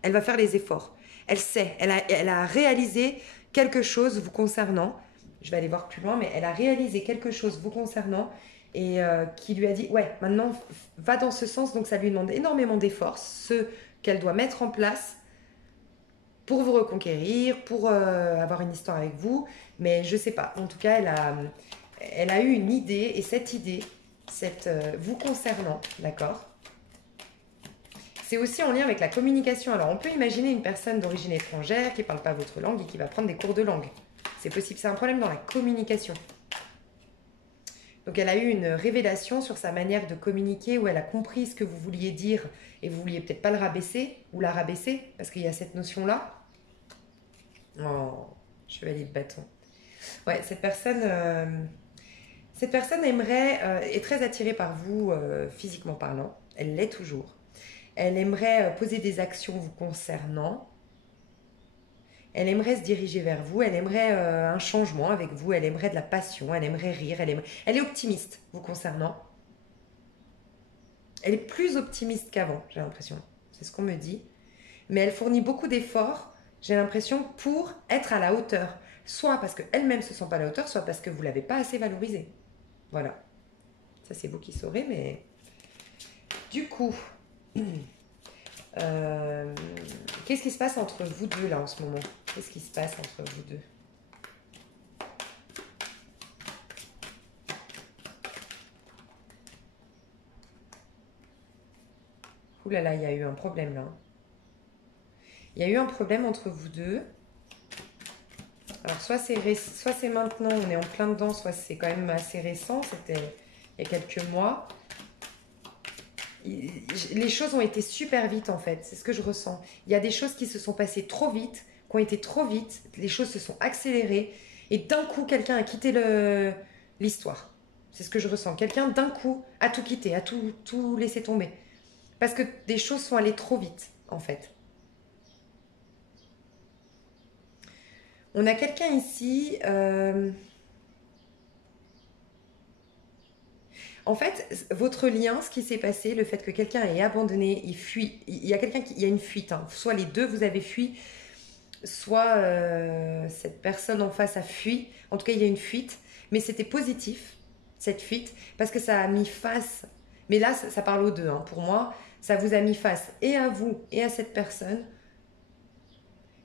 Elle va faire les efforts. Elle sait, elle a réalisé quelque chose vous concernant. Je vais aller voir plus loin, mais elle a réalisé quelque chose vous concernant et qui lui a dit, ouais, maintenant, va dans ce sens. Donc, ça lui demande énormément d'efforts, ce qu'elle doit mettre en place pour vous reconquérir, pour avoir une histoire avec vous. Mais je sais pas. En tout cas, elle a eu une idée et cette idée, vous concernant, d'accord? c'est aussi en lien avec la communication. Alors, on peut imaginer une personne d'origine étrangère qui ne parle pas votre langue et qui va prendre des cours de langue. C'est possible, c'est un problème dans la communication. Donc, elle a eu une révélation sur sa manière de communiquer où elle a compris ce que vous vouliez dire et vous vouliez peut-être pas le rabaisser ou la rabaisser parce qu'il y a cette notion-là. Oh, chevalier de bâton. Ouais, cette personne aimerait, est très attirée par vous physiquement parlant. Elle l'est toujours. Elle aimerait poser des actions vous concernant. Elle aimerait se diriger vers vous. Elle aimerait un changement avec vous. Elle aimerait de la passion. Elle aimerait rire. Elle est optimiste vous concernant. Elle est plus optimiste qu'avant, j'ai l'impression. C'est ce qu'on me dit. Mais elle fournit beaucoup d'efforts, j'ai l'impression, pour être à la hauteur. Soit parce qu'elle-même ne se sent pas à la hauteur, soit parce que vous ne l'avez pas assez valorisée. Voilà. Ça, c'est vous qui saurez, mais... Du coup, qu'est-ce qui se passe entre vous deux, là, en ce moment? Qu'est-ce qui se passe entre vous deux? Ouh là là, il y a eu un problème, là. Il y a eu un problème entre vous deux. Alors, soit c'est maintenant, on est en plein dedans, soit c'est quand même assez récent, c'était il y a quelques mois. Les choses ont été super vite, en fait, c'est ce que je ressens. Il y a des choses qui se sont passées trop vite, qui ont été trop vite, les choses se sont accélérées, et d'un coup, quelqu'un a quitté l'histoire. C'est ce que je ressens. Quelqu'un, d'un coup, a tout quitté, a tout laissé tomber. Parce que des choses sont allées trop vite, en fait. On a quelqu'un ici... En fait, votre lien, ce qui s'est passé, le fait que quelqu'un ait abandonné, il fuit, il y a il y a une fuite. Hein. Soit les deux, vous avez fui, soit cette personne en face a fui. En tout cas, il y a une fuite. Mais c'était positif, cette fuite, parce que ça a mis face... Mais là, ça parle aux deux. Hein. Pour moi, ça vous a mis face et à vous et à cette personne,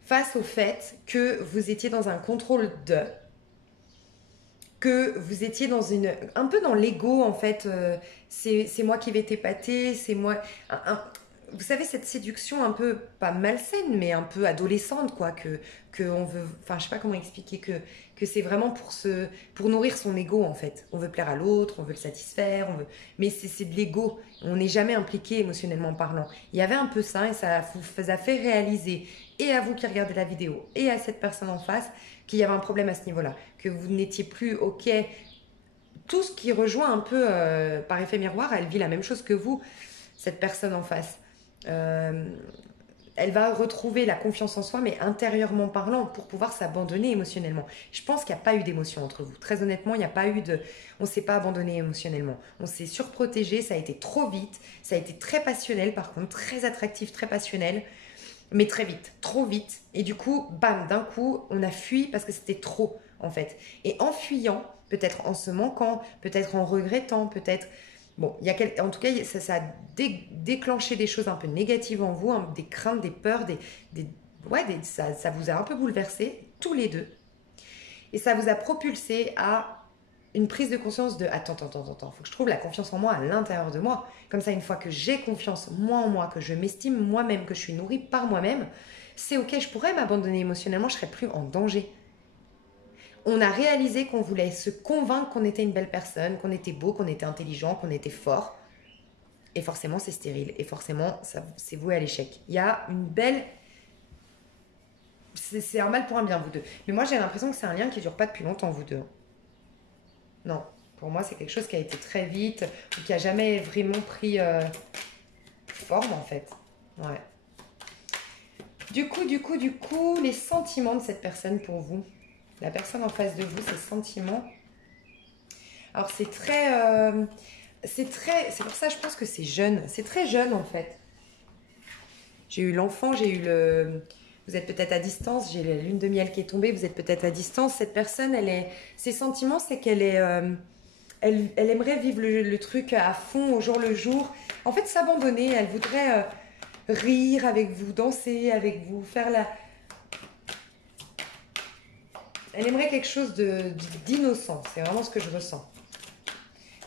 face au fait que vous étiez dans un contrôle de... que vous étiez dans un peu dans l'ego en fait, c'est moi qui vais t'épater, c'est moi, vous savez cette séduction un peu pas malsaine mais un peu adolescente quoi, que on veut, enfin je sais pas comment expliquer, que c'est vraiment pour nourrir son ego en fait, on veut plaire à l'autre, on veut le satisfaire, mais c'est de l'ego, on n'est jamais impliqué émotionnellement parlant. Il y avait un peu ça et ça vous a fait réaliser et à vous qui regardez la vidéo et à cette personne en face qu'il y avait un problème à ce niveau-là, que vous n'étiez plus OK. Tout ce qui rejoint un peu par effet miroir, elle vit la même chose que vous, cette personne en face. Elle va retrouver la confiance en soi, mais intérieurement parlant, pour pouvoir s'abandonner émotionnellement. Je pense qu'il n'y a pas eu d'émotion entre vous. Très honnêtement, il n'y a pas eu de... On ne s'est pas abandonné émotionnellement. On s'est surprotégé, ça a été trop vite, ça a été très passionnel par contre, très attractif, très passionnel. Mais très vite, trop vite. Et du coup, bam, d'un coup, on a fui parce que c'était trop, en fait. Et en fuyant, peut-être en se manquant, peut-être en regrettant, peut-être... Bon, en tout cas, ça a déclenché des choses un peu négatives en vous, hein, des craintes, des peurs, ça vous a un peu bouleversé, tous les deux. Et ça vous a propulsé à une prise de conscience de attends, faut que je trouve la confiance en moi à l'intérieur de moi. Comme ça, une fois que j'ai confiance moi en moi, que je m'estime moi-même, que je suis nourrie par moi-même, c'est ok, je pourrais m'abandonner émotionnellement, je serais plus en danger. On a réalisé qu'on voulait se convaincre qu'on était une belle personne, qu'on était beau, qu'on était intelligent, qu'on était fort. Et forcément, c'est stérile. Et forcément, c'est voué à l'échec. Il y a une belle... C'est un mal pour un bien, vous deux. Mais moi, j'ai l'impression que c'est un lien qui ne dure pas depuis longtemps, vous deux. Non, pour moi, c'est quelque chose qui a été très vite, ou qui a jamais vraiment pris forme, en fait. Ouais. Du coup, les sentiments de cette personne pour vous. La personne en face de vous, ses sentiments. Alors, c'est pour ça, je pense que c'est jeune. C'est très jeune, en fait. J'ai eu l'enfant, j'ai eu le... Vous êtes peut-être à distance, j'ai la lune de miel qui est tombée, vous êtes peut-être à distance. Cette personne, ses sentiments, c'est qu'elle est... Elle aimerait vivre le truc à fond, au jour le jour. En fait, s'abandonner. Elle voudrait rire avec vous, danser avec vous, faire la... Elle aimerait quelque chose d'innocent. C'est vraiment ce que je ressens.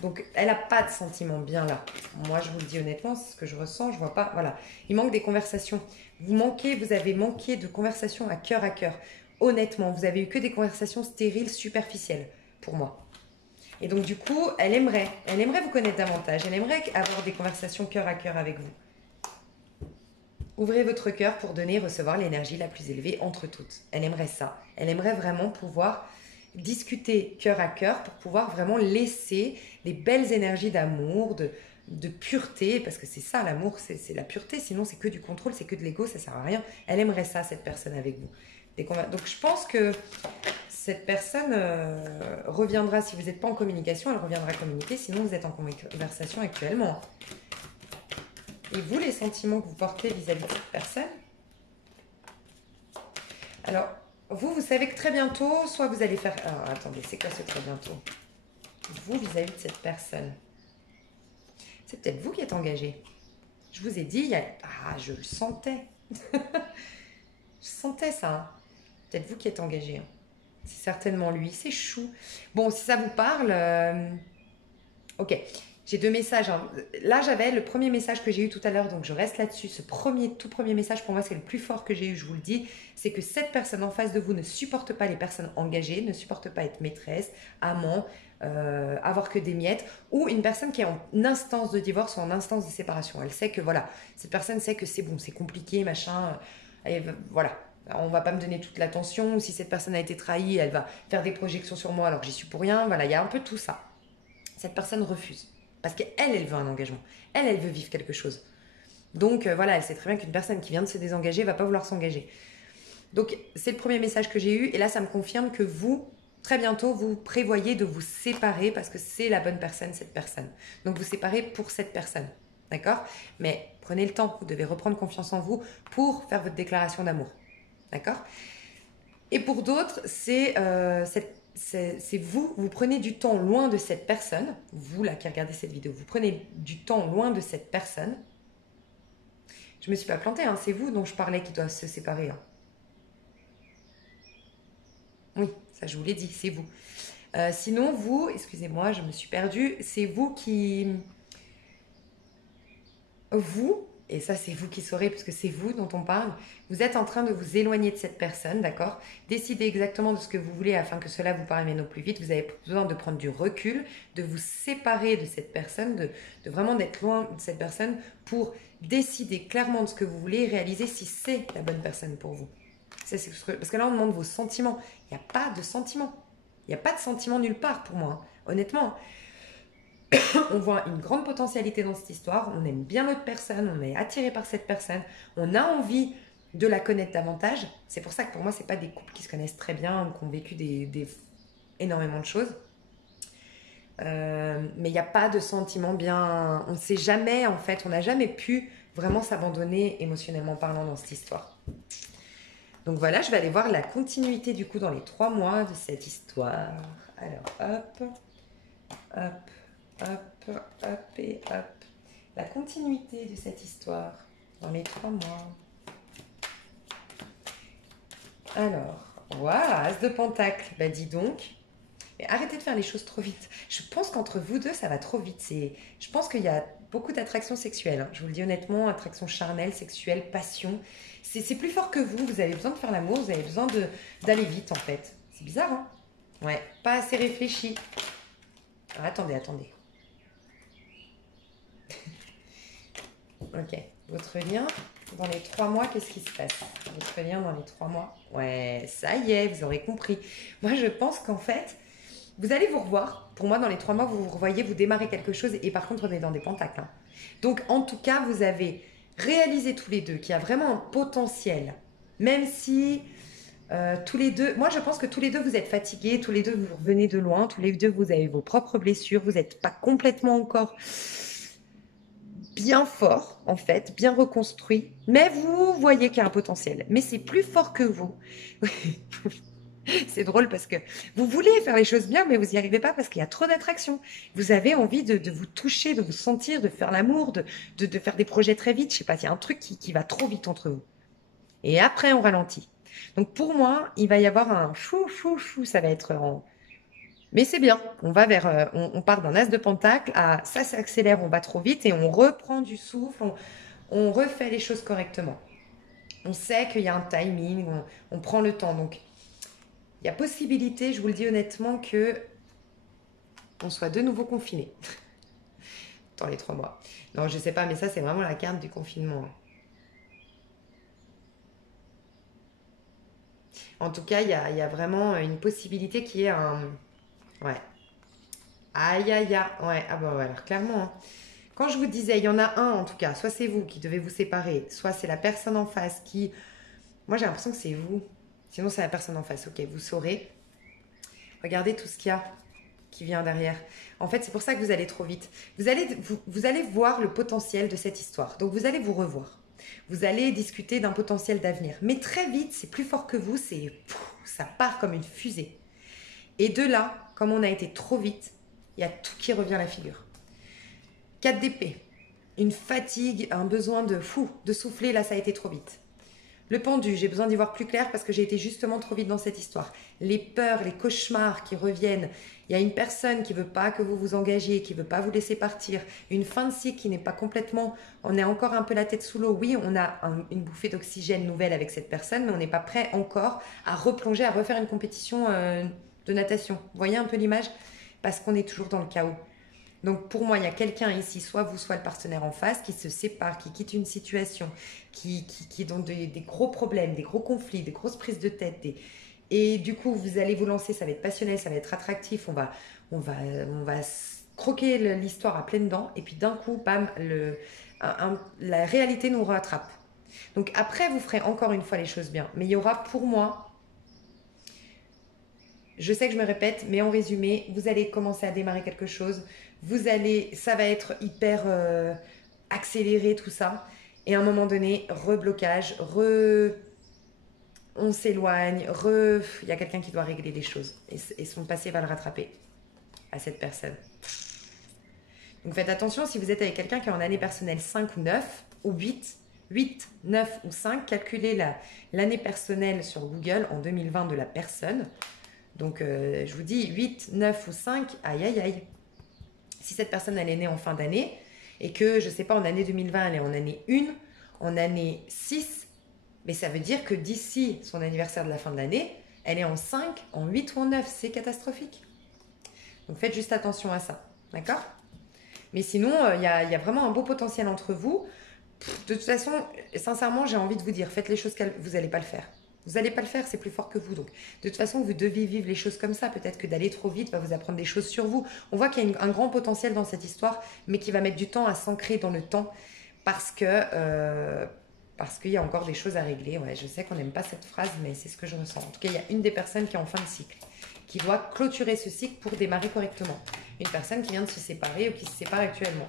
Donc, elle n'a pas de sentiment bien là. Moi, je vous le dis honnêtement, c'est ce que je ressens, je vois pas. Voilà, il manque des conversations. Vous avez manqué de conversations à cœur à cœur. Honnêtement, vous avez eu que des conversations stériles, superficielles, pour moi. Et donc, du coup, elle aimerait vous connaître davantage. Elle aimerait avoir des conversations cœur à cœur avec vous. Ouvrez votre cœur pour donner et recevoir l'énergie la plus élevée entre toutes. Elle aimerait ça. Elle aimerait vraiment pouvoir discuter cœur à cœur pour pouvoir vraiment laisser les belles énergies d'amour, de pureté, parce que c'est ça l'amour, c'est la pureté, sinon c'est que du contrôle, c'est que de l'ego, ça sert à rien. Elle aimerait ça, cette personne avec vous. Donc je pense que cette personne reviendra, si vous n'êtes pas en communication, elle reviendra communiquer, sinon vous êtes en conversation actuellement. Et vous, les sentiments que vous portez vis-à-vis de cette personne? Alors, vous savez que très bientôt, soit vous allez faire... Alors, attendez, c'est quoi ce très bientôt? Vous, vis-à-vis de cette personne. C'est peut-être vous qui êtes engagé. Je vous ai dit, ah, je le sentais. Je sentais ça. Hein. Peut-être vous qui êtes engagé. Hein. C'est certainement lui. C'est chou. Bon, si ça vous parle... Ok. J'ai 2 messages. Hein. Là, j'avais le premier message que j'ai eu tout à l'heure, donc je reste là-dessus. Ce tout premier message, pour moi, c'est le plus fort que j'ai eu, je vous le dis. C'est que cette personne en face de vous ne supporte pas les personnes engagées, ne supporte pas être maîtresse, amant, avoir que des miettes, ou une personne qui est en instance de divorce ou en instance de séparation. Elle sait que, voilà, cette personne sait que c'est bon, c'est compliqué, machin. Et voilà. On va pas me donner toute l'attention. Ou si cette personne a été trahie, elle va faire des projections sur moi alors que j'y suis pour rien. Voilà, il y a un peu tout ça. Cette personne refuse. Parce qu'elle, elle veut un engagement. Elle veut vivre quelque chose. Donc voilà, elle sait très bien qu'une personne qui vient de se désengager va pas vouloir s'engager. Donc c'est le premier message que j'ai eu. Et là, ça me confirme que vous, très bientôt, vous prévoyez de vous séparer parce que c'est la bonne personne, cette personne. Donc vous séparez pour cette personne. D'accord? Mais prenez le temps. Vous devez reprendre confiance en vous pour faire votre déclaration d'amour. D'accord? Et pour d'autres, c'est vous prenez du temps loin de cette personne, vous là qui regardez cette vidéo, vous prenez du temps loin de cette personne. Je me suis pas plantée, hein, c'est vous dont je parlais qui doivent se séparer. Hein. Oui, ça je vous l'ai dit, c'est vous. Sinon, vous, excusez-moi, je me suis perdue, c'est vous qui... Vous, et ça c'est vous qui saurez puisque c'est vous dont on parle, vous êtes en train de vous éloigner de cette personne, d'accord? Décidez exactement de ce que vous voulez afin que cela vous parvienne au plus vite. Vous avez besoin de prendre du recul, de vous séparer de cette personne, de vraiment d'être loin de cette personne pour décider clairement de ce que vous voulez et réaliser si c'est la bonne personne pour vous. Parce que là on demande vos sentiments. Il n'y a pas de sentiments. Il n'y a pas de sentiments nulle part pour moi, hein. Honnêtement. On voit une grande potentialité dans cette histoire, on aime bien l'autre personne, on est attiré par cette personne, on a envie de la connaître davantage. C'est pour ça que pour moi, ce n'est pas des couples qui se connaissent très bien, qui ont vécu énormément de choses. Mais il n'y a pas de sentiment bien... On ne sait jamais, en fait, on n'a jamais pu vraiment s'abandonner émotionnellement parlant dans cette histoire. Donc voilà, je vais aller voir la continuité du coup dans les 3 mois de cette histoire. Alors, hop... Hop et hop. La continuité de cette histoire dans les 3 mois. Alors, voilà, As de Pentacle. Bah dis donc. Mais arrêtez de faire les choses trop vite. Je pense qu'entre vous deux, ça va trop vite. Je pense qu'il y a beaucoup d'attraction sexuelle. Hein. Je vous le dis honnêtement, attraction charnelle, sexuelle, passion. C'est plus fort que vous. Vous avez besoin de faire l'amour, vous avez besoin d'aller vite en fait. C'est bizarre, hein? Ouais, pas assez réfléchi. Alors, attendez. Ok. Votre lien dans les 3 mois, qu'est-ce qui se passe? Votre lien dans les 3 mois. Ouais, ça y est, vous aurez compris. Moi, je pense qu'en fait, vous allez vous revoir. Pour moi, dans les 3 mois, vous vous revoyez, vous démarrez quelque chose. Et par contre, on est dans des pentacles. Hein. Donc, en tout cas, vous avez réalisé tous les deux qu'il y a vraiment un potentiel. Même si tous les deux... Moi, je pense que tous les deux, vous êtes fatigués. Tous les deux, vous revenez de loin. Tous les deux, vous avez vos propres blessures. Vous n'êtes pas complètement encore... bien fort, en fait, bien reconstruit, mais vous voyez qu'il y a un potentiel. Mais c'est plus fort que vous. C'est drôle parce que vous voulez faire les choses bien, mais vous n'y arrivez pas parce qu'il y a trop d'attraction. Vous avez envie de vous toucher, de vous sentir, de faire l'amour, de faire des projets très vite. Je sais pas, il y a un truc qui va trop vite entre vous. Et après, on ralentit. Donc pour moi, il va y avoir un fou, ça va être en... Mais c'est bien, on va vers, on part d'un as de pentacle à ça s'accélère, on va trop vite et on reprend du souffle, on refait les choses correctement. On sait qu'il y a un timing, on prend le temps. Donc, il y a possibilité, je vous le dis honnêtement, que on soit de nouveau confiné dans les 3 mois. Non, je sais pas, mais ça, c'est vraiment la carte du confinement. En tout cas, il y a vraiment une possibilité qui est un... Ouais. Aïe, aïe, aïe. Ouais, ah bah ouais, alors clairement, hein. Quand je vous disais, il y en a un en tout cas, soit c'est vous qui devez vous séparer, soit c'est la personne en face qui... Moi, j'ai l'impression que c'est vous. Sinon, c'est la personne en face. Ok, vous saurez. Regardez tout ce qu'il y a qui vient derrière. En fait, c'est pour ça que vous allez trop vite. Vous allez voir le potentiel de cette histoire. Donc, vous allez vous revoir. Vous allez discuter d'un potentiel d'avenir. Mais très vite, c'est plus fort que vous. Ça part comme une fusée. Et de là, comme on a été trop vite, il y a tout qui revient à la figure. 4 d'épée. Une fatigue, un besoin de souffler. Là, ça a été trop vite. Le pendu, j'ai besoin d'y voir plus clair parce que j'ai été justement trop vite dans cette histoire. Les peurs, les cauchemars qui reviennent. Il y a une personne qui veut pas que vous vous engagiez, qui veut pas vous laisser partir. Une fin de cycle qui n'est pas complètement... On est encore un peu la tête sous l'eau. Oui, on a une bouffée d'oxygène nouvelle avec cette personne, mais on n'est pas prêt encore à replonger, à refaire une compétition de natation. Vous voyez un peu l'image? Parce qu'on est toujours dans le chaos. Donc pour moi, il y a quelqu'un ici, soit vous, soit le partenaire en face, qui se sépare, qui quitte une situation, qui est dans des gros problèmes, des gros conflits, des grosses prises de tête. Et du coup, vous allez vous lancer, ça va être passionnel, ça va être attractif, on va croquer l'histoire à pleines dents, et puis d'un coup, bam, la réalité nous rattrape. Donc après, vous ferez encore une fois les choses bien. Mais il y aura pour moi, je sais que je me répète, mais en résumé, vous allez commencer à démarrer quelque chose. Ça va être hyper accéléré tout ça. Et à un moment donné, reblocage, on s'éloigne, il y a quelqu'un qui doit régler les choses. Et son passé va le rattraper à cette personne. Donc faites attention, si vous êtes avec quelqu'un qui est en année personnelle 5 ou 9 ou 8, 9 ou 5, calculez l'année personnelle sur Google en 2020 de la personne. Donc, je vous dis 8, 9 ou 5, aïe, aïe, aïe. Si cette personne, elle est née en fin d'année et que, je ne sais pas, en année 2020, elle est en année 1, en année 6, mais ça veut dire que d'ici son anniversaire de la fin de l'année, elle est en 5, en 8 ou en 9. C'est catastrophique. Donc, faites juste attention à ça. D'accord? Mais sinon, il y a vraiment un beau potentiel entre vous. De toute façon, sincèrement, j'ai envie de vous dire, faites les choses vous n'allez pas le faire. Vous n'allez pas le faire, c'est plus fort que vous. Donc, de toute façon, vous devez vivre les choses comme ça. Peut-être que d'aller trop vite va vous apprendre des choses sur vous. On voit qu'il y a un grand potentiel dans cette histoire, mais qui va mettre du temps à s'ancrer dans le temps parce qu'il y a encore des choses à régler. Ouais, je sais qu'on n'aime pas cette phrase, mais c'est ce que je ressens. En tout cas, il y a une des personnes qui est en fin de cycle, qui doit clôturer ce cycle pour démarrer correctement. Une personne qui vient de se séparer ou qui se sépare actuellement.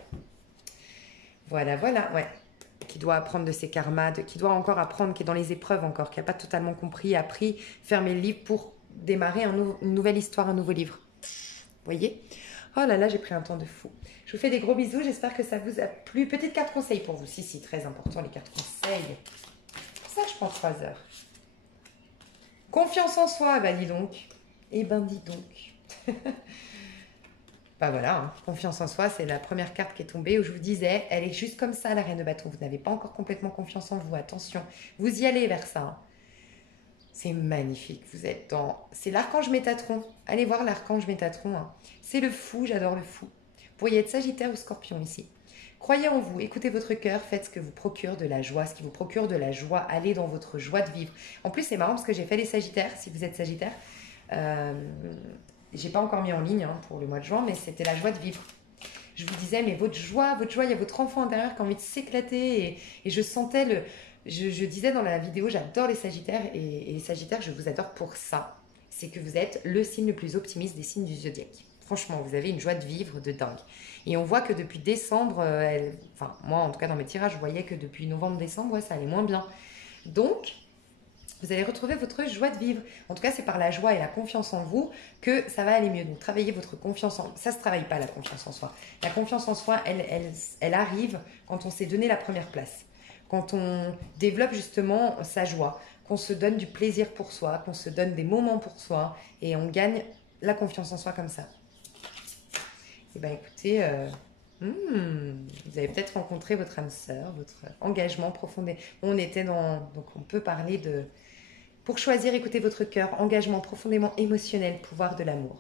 Voilà, voilà, ouais. Qui doit apprendre de ses karmas, qui doit encore apprendre, qui est dans les épreuves encore, qui n'a pas totalement compris, appris, fermé le livre pour démarrer une nouvelle histoire, un nouveau livre. Vous voyez? Oh là là, j'ai pris un temps de fou. Je vous fais des gros bisous, j'espère que ça vous a plu. Petite carte conseil pour vous. Si, très important, les cartes conseils. Ça, je prends 3 heures. Confiance en soi, bah dis donc. Eh ben dis donc. Bah voilà, hein. Confiance en soi, c'est la première carte qui est tombée où je vous disais, elle est juste comme ça, la reine de bâton. Vous n'avez pas encore complètement confiance en vous, attention. Vous y allez vers ça, hein. C'est magnifique, vous êtes dans... C'est l'archange Métatron. Allez voir l'archange Métatron, hein. C'est le fou, j'adore le fou. Vous pourriez être Sagittaire ou Scorpion ici. Croyez en vous, écoutez votre cœur, faites ce que vous procure de la joie, ce qui vous procure de la joie, allez dans votre joie de vivre. En plus, c'est marrant parce que j'ai fait les Sagittaires, si vous êtes Sagittaire. J'ai pas encore mis en ligne hein, pour le mois de juin, mais c'était la joie de vivre. Je vous disais, mais votre joie, il y a votre enfant intérieur qui a envie de s'éclater. Et je sentais je disais dans la vidéo, j'adore les Sagittaires. Et les Sagittaires, je vous adore pour ça. C'est que vous êtes le signe le plus optimiste des signes du zodiaque. Franchement, vous avez une joie de vivre de dingue. Et on voit que depuis décembre, enfin, moi en tout cas dans mes tirages, je voyais que depuis novembre-décembre, ouais, ça allait moins bien. Donc, vous allez retrouver votre joie de vivre. En tout cas, c'est par la joie et la confiance en vous que ça va aller mieux. Donc, travaillez votre confiance en... Ça ne se travaille pas, la confiance en soi. La confiance en soi, elle arrive quand on s'est donné la première place. Quand on développe justement sa joie, qu'on se donne du plaisir pour soi, qu'on se donne des moments pour soi et on gagne la confiance en soi comme ça. Eh bien, écoutez, vous avez peut-être rencontré votre âme sœur, votre engagement profondément. On était dans... Donc, on peut parler de... Pour choisir, écoutez votre cœur, engagement profondément émotionnel, pouvoir de l'amour.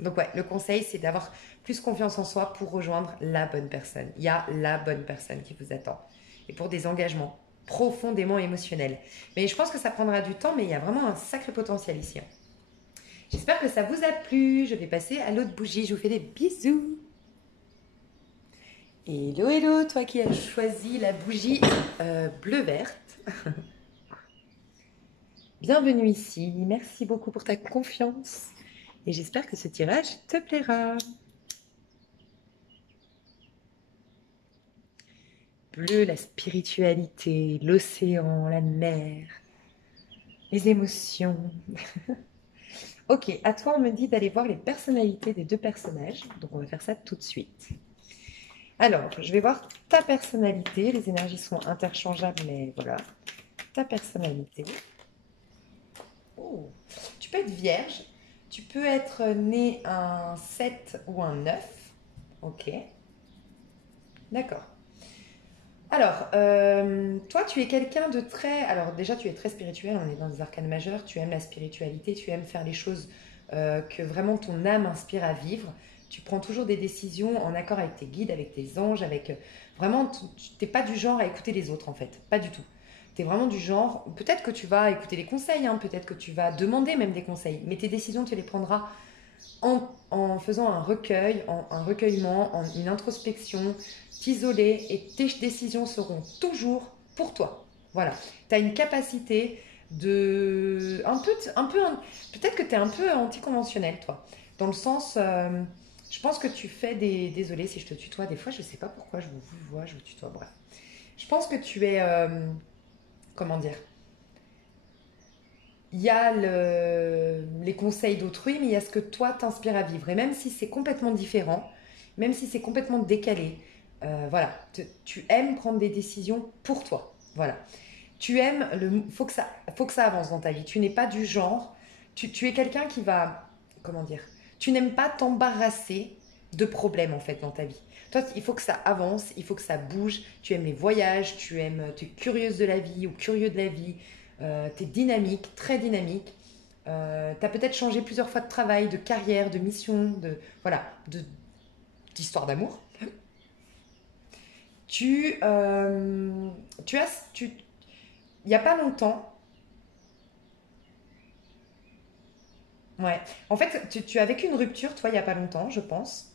Donc, ouais, le conseil, c'est d'avoir plus confiance en soi pour rejoindre la bonne personne. Il y a la bonne personne qui vous attend. Et pour des engagements profondément émotionnels. Mais je pense que ça prendra du temps, mais il y a vraiment un sacré potentiel ici. J'espère que ça vous a plu. Je vais passer à l'autre bougie. Je vous fais des bisous. Hello, hello, toi qui as choisi la bougie bleu-verte. Bienvenue ici. Merci beaucoup pour ta confiance. Et j'espère que ce tirage te plaira. Bleu, la spiritualité, l'océan, la mer, les émotions. Ok, à toi, on me dit d'aller voir les personnalités des deux personnages. Donc, on va faire ça tout de suite. Alors, je vais voir ta personnalité. Les énergies sont interchangeables, mais voilà. Ta personnalité. Oh. Tu peux être vierge. Tu peux être né un 7 ou un 9. Ok. D'accord. Alors, toi, tu es quelqu'un de très... Alors, déjà, tu es très spirituel. On est dans des arcanes majeures. Tu aimes la spiritualité. Tu aimes faire les choses que vraiment ton âme inspire à vivre. Tu prends toujours des décisions en accord avec tes guides, avec tes anges, avec... vraiment, tu n'es pas du genre à écouter les autres, en fait. Pas du tout. Tu es vraiment du genre... Peut-être que tu vas écouter les conseils, hein, peut-être que tu vas demander même des conseils. Mais tes décisions, tu les prendras en faisant un recueil, un recueillement, une introspection, t'isoler et tes décisions seront toujours pour toi. Voilà. Tu as une capacité de... peut-être que tu es un peu anticonventionnel, toi. Dans le sens... je pense que tu fais des... Désolée si je te tutoie des fois, je ne sais pas pourquoi je vous vois, je vous tutoie, bref. Je pense que tu es... comment dire, il y a les conseils d'autrui, mais il y a ce que toi t'inspires à vivre. Et même si c'est complètement différent, même si c'est complètement décalé, voilà, tu aimes prendre des décisions pour toi. Voilà. Tu aimes, faut que ça avance dans ta vie. Tu n'es pas du genre, tu es quelqu'un qui va, comment dire, tu n'aimes pas t'embarrasser de problèmes en fait dans ta vie. Toi, il faut que ça avance, il faut que ça bouge. Tu aimes les voyages, tu es curieuse de la vie ou curieux de la vie. Tu es dynamique, très dynamique. Tu as peut-être changé plusieurs fois de travail, de carrière, de mission, voilà, d'histoire d'amour. Tu, tu as, tu, il n'y a pas longtemps, ouais. En fait, tu as vécu une rupture, toi, il n'y a pas longtemps, je pense.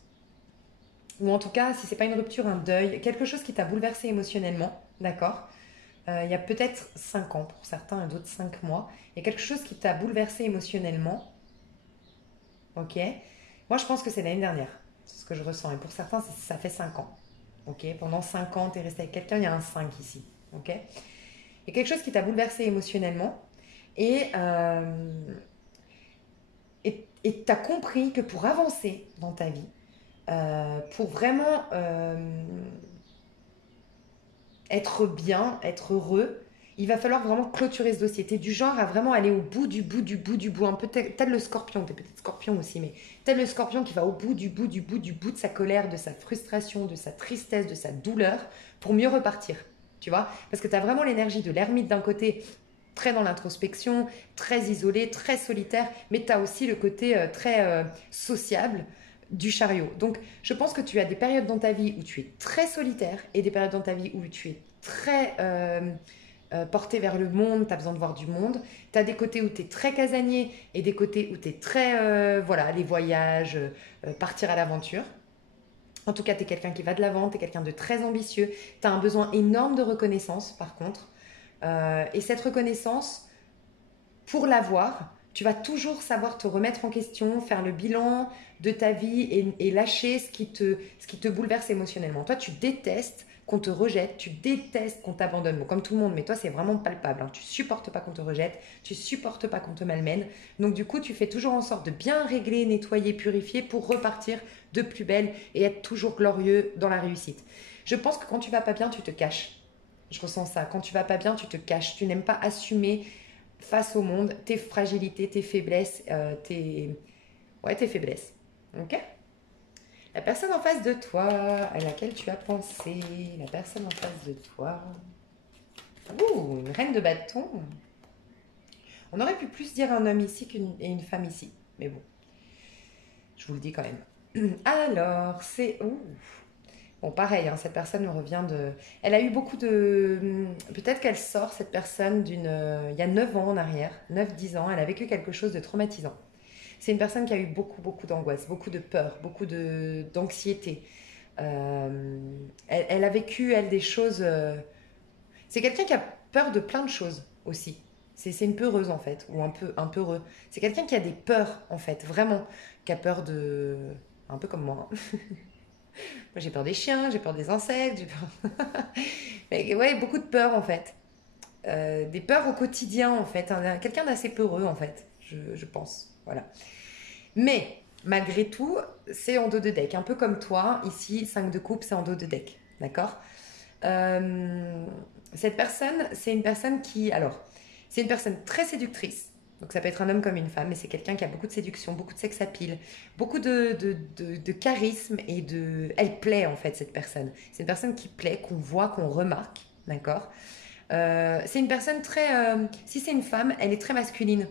Ou en tout cas, si c'est pas une rupture, un deuil, quelque chose qui t'a bouleversé émotionnellement, d'accord. Il y a peut-être 5 ans pour certains et d'autres 5 mois. Il y a quelque chose qui t'a bouleversé émotionnellement, ok. Moi, je pense que c'est l'année dernière, c'est ce que je ressens. Et pour certains, ça fait 5 ans, ok. Pendant 5 ans, tu es resté avec quelqu'un, il y a un 5 ici, ok. Il y a quelque chose qui t'a bouleversé émotionnellement et et tu as compris que pour avancer dans ta vie, pour vraiment être bien, être heureux, il va falloir vraiment clôturer ce dossier. Tu es du genre à vraiment aller au bout du bout du bout du bout. Un peu tel le scorpion, tu es peut-être scorpion aussi, mais tel le scorpion qui va au bout du bout du bout du bout de sa colère, de sa frustration, de sa tristesse, de sa douleur, pour mieux repartir. Tu vois. Parce que tu as vraiment l'énergie de l'ermite d'un côté, très dans l'introspection, très isolé, très solitaire, mais tu as aussi le côté très sociable du chariot. Donc, je pense que tu as des périodes dans ta vie où tu es très solitaire et des périodes dans ta vie où tu es très porté vers le monde, tu as besoin de voir du monde. Tu as des côtés où tu es très casanier et des côtés où tu es très, voilà, les voyages, partir à l'aventure. En tout cas, tu es quelqu'un qui va de l'avant, tu es quelqu'un de très ambitieux. Tu as un besoin énorme de reconnaissance, par contre. Et cette reconnaissance, pour l'avoir, tu vas toujours savoir te remettre en question, faire le bilan de ta vie et lâcher ce qui te bouleverse émotionnellement. Toi, tu détestes qu'on te rejette, tu détestes qu'on t'abandonne. Bon, comme tout le monde, mais toi, c'est vraiment palpable. Hein. Tu supportes pas qu'on te rejette, tu supportes pas qu'on te malmène. Donc, du coup, tu fais toujours en sorte de bien régler, nettoyer, purifier pour repartir de plus belle et être toujours glorieux dans la réussite. Je pense que quand tu vas pas bien, tu te caches. Je ressens ça. Quand tu vas pas bien, tu te caches. Tu n'aimes pas assumer face au monde tes fragilités, tes faiblesses, Ouais, tes faiblesses. Ok? La personne en face de toi, à laquelle tu as pensé, la personne en face de toi. Ouh, une reine de bâton. On aurait pu plus dire un homme ici et une femme ici. Mais bon, je vous le dis quand même. Alors, c'est... Ouh. Bon, pareil, hein, cette personne me revient de... Elle a eu beaucoup de... Peut-être qu'elle sort, cette personne, d'une... Il y a 9 ans en arrière, 9-10 ans, elle a vécu quelque chose de traumatisant. C'est une personne qui a eu beaucoup d'angoisse, beaucoup de peur, d'anxiété. Elle a vécu, elle, des choses... C'est quelqu'un qui a peur de plein de choses aussi. C'est une peureuse en fait, ou un peureux. C'est quelqu'un qui a des peurs en fait, vraiment. Qui a peur de... Un peu comme moi, hein. Moi j'ai peur des chiens, j'ai peur des insectes, j'ai peur... Mais ouais, beaucoup de peurs en fait. Des peurs au quotidien en fait. Quelqu'un d'assez peureux en fait, je pense. Voilà. Mais malgré tout, c'est en dos de deck. Un peu comme toi, ici, 5 de coupe, c'est en dos de deck. D'accord. Euh, Cette personne, c'est une personne qui... Alors, c'est une personne très séductrice. Donc ça peut être un homme comme une femme, mais c'est quelqu'un qui a beaucoup de séduction, beaucoup de sex appeal, beaucoup de charisme et de... Elle plaît en fait, cette personne. C'est une personne qui plaît, qu'on voit, qu'on remarque. D'accord. C'est une personne très... si c'est une femme, elle est très masculine.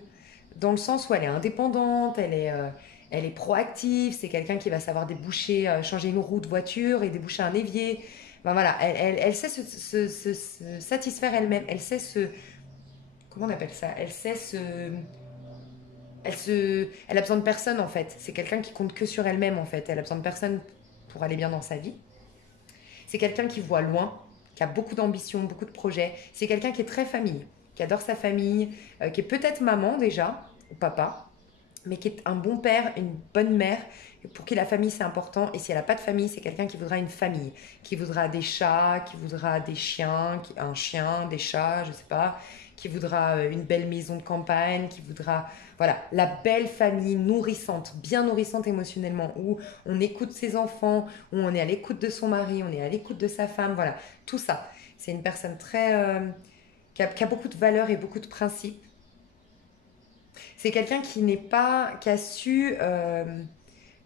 Dans le sens où elle est indépendante, elle est proactive, c'est quelqu'un qui va savoir déboucher, changer une roue de voiture et déboucher un évier. Ben voilà, elle sait se satisfaire elle-même, elle sait se... Comment on appelle ça? Elle a besoin de personne en fait. C'est quelqu'un qui compte que sur elle-même en fait. Elle a besoin de personne pour aller bien dans sa vie. C'est quelqu'un qui voit loin, qui a beaucoup d'ambition, beaucoup de projets. C'est quelqu'un qui est très famille, qui adore sa famille, qui est peut-être maman déjà, ou papa, mais qui est un bon père, une bonne mère, pour qui la famille c'est important. Et si elle n'a pas de famille, c'est quelqu'un qui voudra une famille, qui voudra des chats, qui voudra des chiens, un chien, des chats, je sais pas, qui voudra une belle maison de campagne, qui voudra, voilà, la belle famille nourrissante, bien nourrissante émotionnellement, où on écoute ses enfants, où on est à l'écoute de son mari, on est à l'écoute de sa femme, voilà, tout ça. C'est une personne très, qui a beaucoup de valeurs et beaucoup de principes. C'est quelqu'un qui n'est pas, qui a su,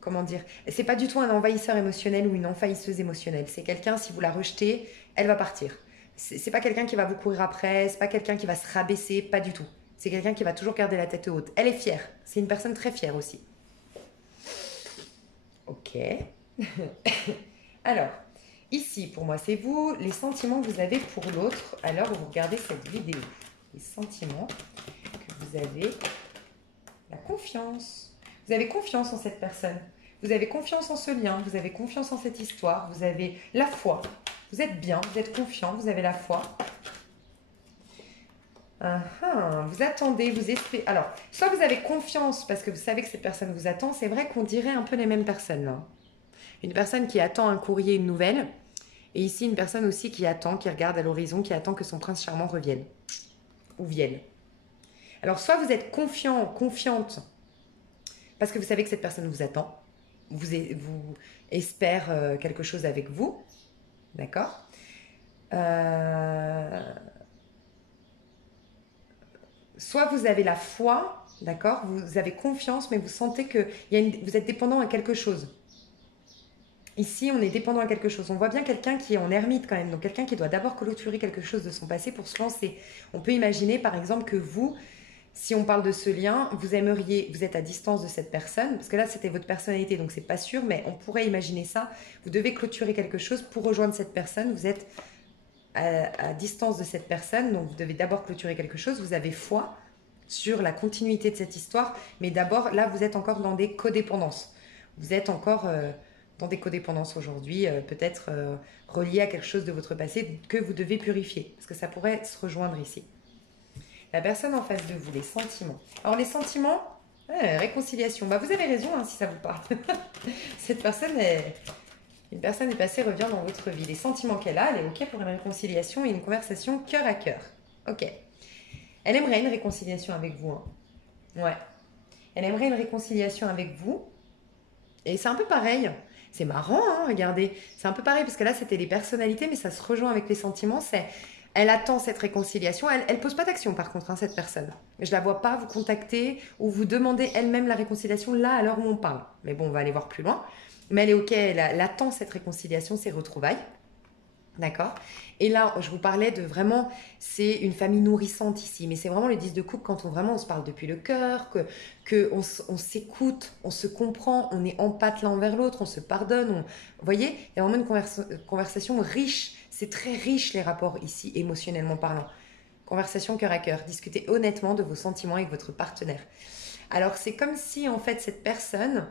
comment dire, c'est pas du tout un envahisseur émotionnel ou une envahisseuse émotionnelle. C'est quelqu'un, si vous la rejetez, elle va partir. C'est pas quelqu'un qui va vous courir après, c'est pas quelqu'un qui va se rabaisser, pas du tout. C'est quelqu'un qui va toujours garder la tête haute. Elle est fière. C'est une personne très fière aussi. Ok. Alors, ici, pour moi, c'est vous, les sentiments que vous avez pour l'autre alors vous regardez cette vidéo. Les sentiments que vous avez. La confiance. Vous avez confiance en cette personne. Vous avez confiance en ce lien. Vous avez confiance en cette histoire. Vous avez la foi. Vous êtes bien, vous êtes confiant, vous avez la foi. Vous attendez, vous espérez. Alors, soit vous avez confiance parce que vous savez que cette personne vous attend. C'est vrai qu'on dirait un peu les mêmes personnes là. Une personne qui attend un courrier, une nouvelle. Et ici, une personne aussi qui attend, qui regarde à l'horizon, qui attend que son prince charmant revienne. Ou vienne. Alors, soit vous êtes confiant, confiante, parce que vous savez que cette personne vous attend. Vous espère quelque chose avec vous. D'accord. Soit vous avez la foi, d'accord, vous avez confiance, mais vous sentez que vous êtes dépendant à quelque chose. Ici, on est dépendant à quelque chose. On voit bien quelqu'un qui est en ermite quand même, donc quelqu'un qui doit d'abord clôturer quelque chose de son passé pour se lancer. On peut imaginer par exemple que vous, si on parle de ce lien, vous êtes à distance de cette personne, parce que là c'était votre personnalité, donc c'est pas sûr, mais on pourrait imaginer ça. Vous devez clôturer quelque chose pour rejoindre cette personne. Vous êtes à distance de cette personne, donc vous devez d'abord clôturer quelque chose. Vous avez foi sur la continuité de cette histoire, mais d'abord là vous êtes encore dans des codépendances. Vous êtes encore dans des codépendances aujourd'hui, peut-être reliées à quelque chose de votre passé que vous devez purifier, parce que ça pourrait se rejoindre ici. La personne en face de vous, les sentiments. Alors les sentiments, réconciliation. Bah, vous avez raison hein, si ça vous parle. Cette personne une personne est passée, revient dans votre vie. Les sentiments qu'elle a, elle est OK pour une réconciliation et une conversation cœur à cœur. OK. Elle aimerait une réconciliation avec vous. Hein. Ouais. Elle aimerait une réconciliation avec vous. Et c'est un peu pareil. C'est marrant, hein, regardez. C'est un peu pareil parce que là, c'était les personnalités, mais ça se rejoint avec les sentiments. C'est Elle attend cette réconciliation. Elle pose pas d'action par contre, hein, cette personne. Je la vois pas vous contacter ou vous demander elle-même la réconciliation là à l'heure où on parle. Mais bon, on va aller voir plus loin. Mais elle est ok, elle attend cette réconciliation, ces retrouvailles. D'accord. Et là, je vous parlais de vraiment, c'est une famille nourrissante ici. Mais c'est vraiment le 10 de coupe quand on se parle depuis le cœur, on s'écoute, on se comprend, on est empathe l'un envers l'autre, on se pardonne. Vous voyez, il y a vraiment une conversation riche. C'est très riche les rapports ici, émotionnellement parlant. Conversation cœur à cœur. Discutez honnêtement de vos sentiments avec votre partenaire. Alors, c'est comme si, en fait, cette personne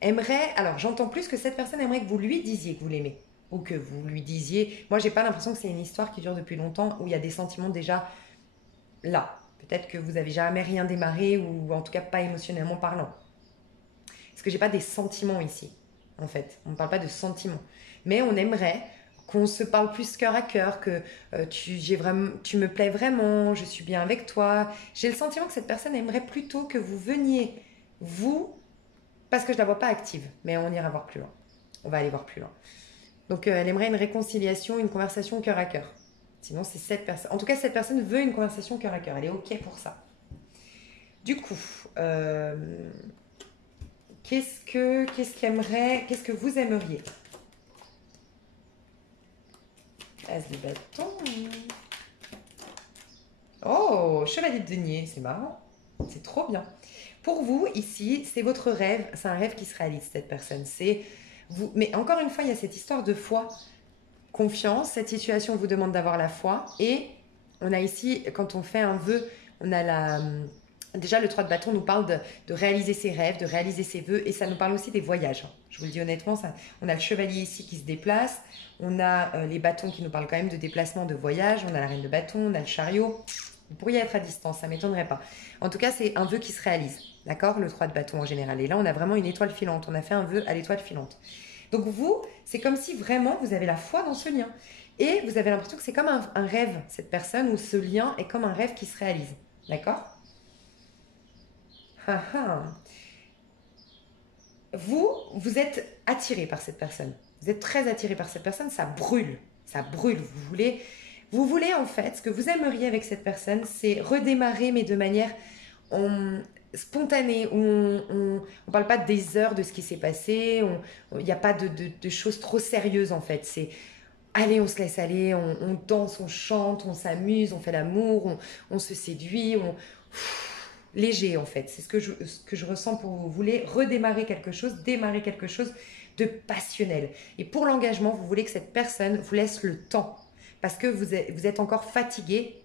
aimerait... Alors, j'entends plus que cette personne aimerait que vous lui disiez que vous l'aimez. Ou que vous lui disiez... Moi, j'ai pas l'impression que c'est une histoire qui dure depuis longtemps, où il y a des sentiments déjà là. Peut-être que vous n'avez jamais rien démarré, ou en tout cas pas émotionnellement parlant. Parce que j'ai pas des sentiments ici, en fait. On ne parle pas de sentiments. Mais on aimerait qu'on se parle plus cœur à cœur, que tu me plais vraiment, je suis bien avec toi. J'ai le sentiment que cette personne aimerait plutôt que vous veniez, vous, parce que je ne la vois pas active, mais on ira voir plus loin. On va aller voir plus loin. Donc, elle aimerait une réconciliation, une conversation cœur à cœur. Sinon, c'est cette personne. En tout cas, cette personne veut une conversation cœur à cœur. Elle est OK pour ça. Du coup, qu'est-ce que vous aimeriez? As de bâton. Oh, chevalier de denier, c'est marrant. C'est trop bien. Pour vous, ici, c'est votre rêve. C'est un rêve qui se réalise, cette personne. C'est vous. Mais encore une fois, il y a cette histoire de foi. Confiance, cette situation vous demande d'avoir la foi. Et on a ici, quand on fait un vœu, on a déjà, le 3 de bâton nous parle de réaliser ses rêves, de réaliser ses vœux. Et ça nous parle aussi des voyages. Je vous le dis honnêtement, on a le chevalier ici qui se déplace. On a les bâtons qui nous parlent quand même de déplacement, de voyage. On a la reine de bâton, on a le chariot. Vous pourriez être à distance, ça ne m'étonnerait pas. En tout cas, c'est un vœu qui se réalise. D'accord? Le 3 de bâton en général. Et là, on a vraiment une étoile filante. On a fait un vœu à l'étoile filante. Donc vous, c'est comme si vraiment vous avez la foi dans ce lien. Et vous avez l'impression que c'est comme un rêve, cette personne, où ce lien est comme un rêve qui se réalise. D'accord? Vous êtes attiré par cette personne. Vous êtes très attiré par cette personne, ça brûle. Ça brûle. Vous voulez en fait, ce que vous aimeriez avec cette personne, c'est redémarrer, mais de manière spontanée, où on ne parle pas des heures de ce qui s'est passé, il n'y a pas de choses trop sérieuses en fait. C'est, allez, on se laisse aller, on danse, on chante, on s'amuse, on fait l'amour, on se séduit, léger en fait. C'est ce que je ressens pour vous. Vous voulez redémarrer quelque chose, démarrer quelque chose de passionnel. Et pour l'engagement, vous voulez que cette personne vous laisse le temps. Parce que vous êtes encore fatigué,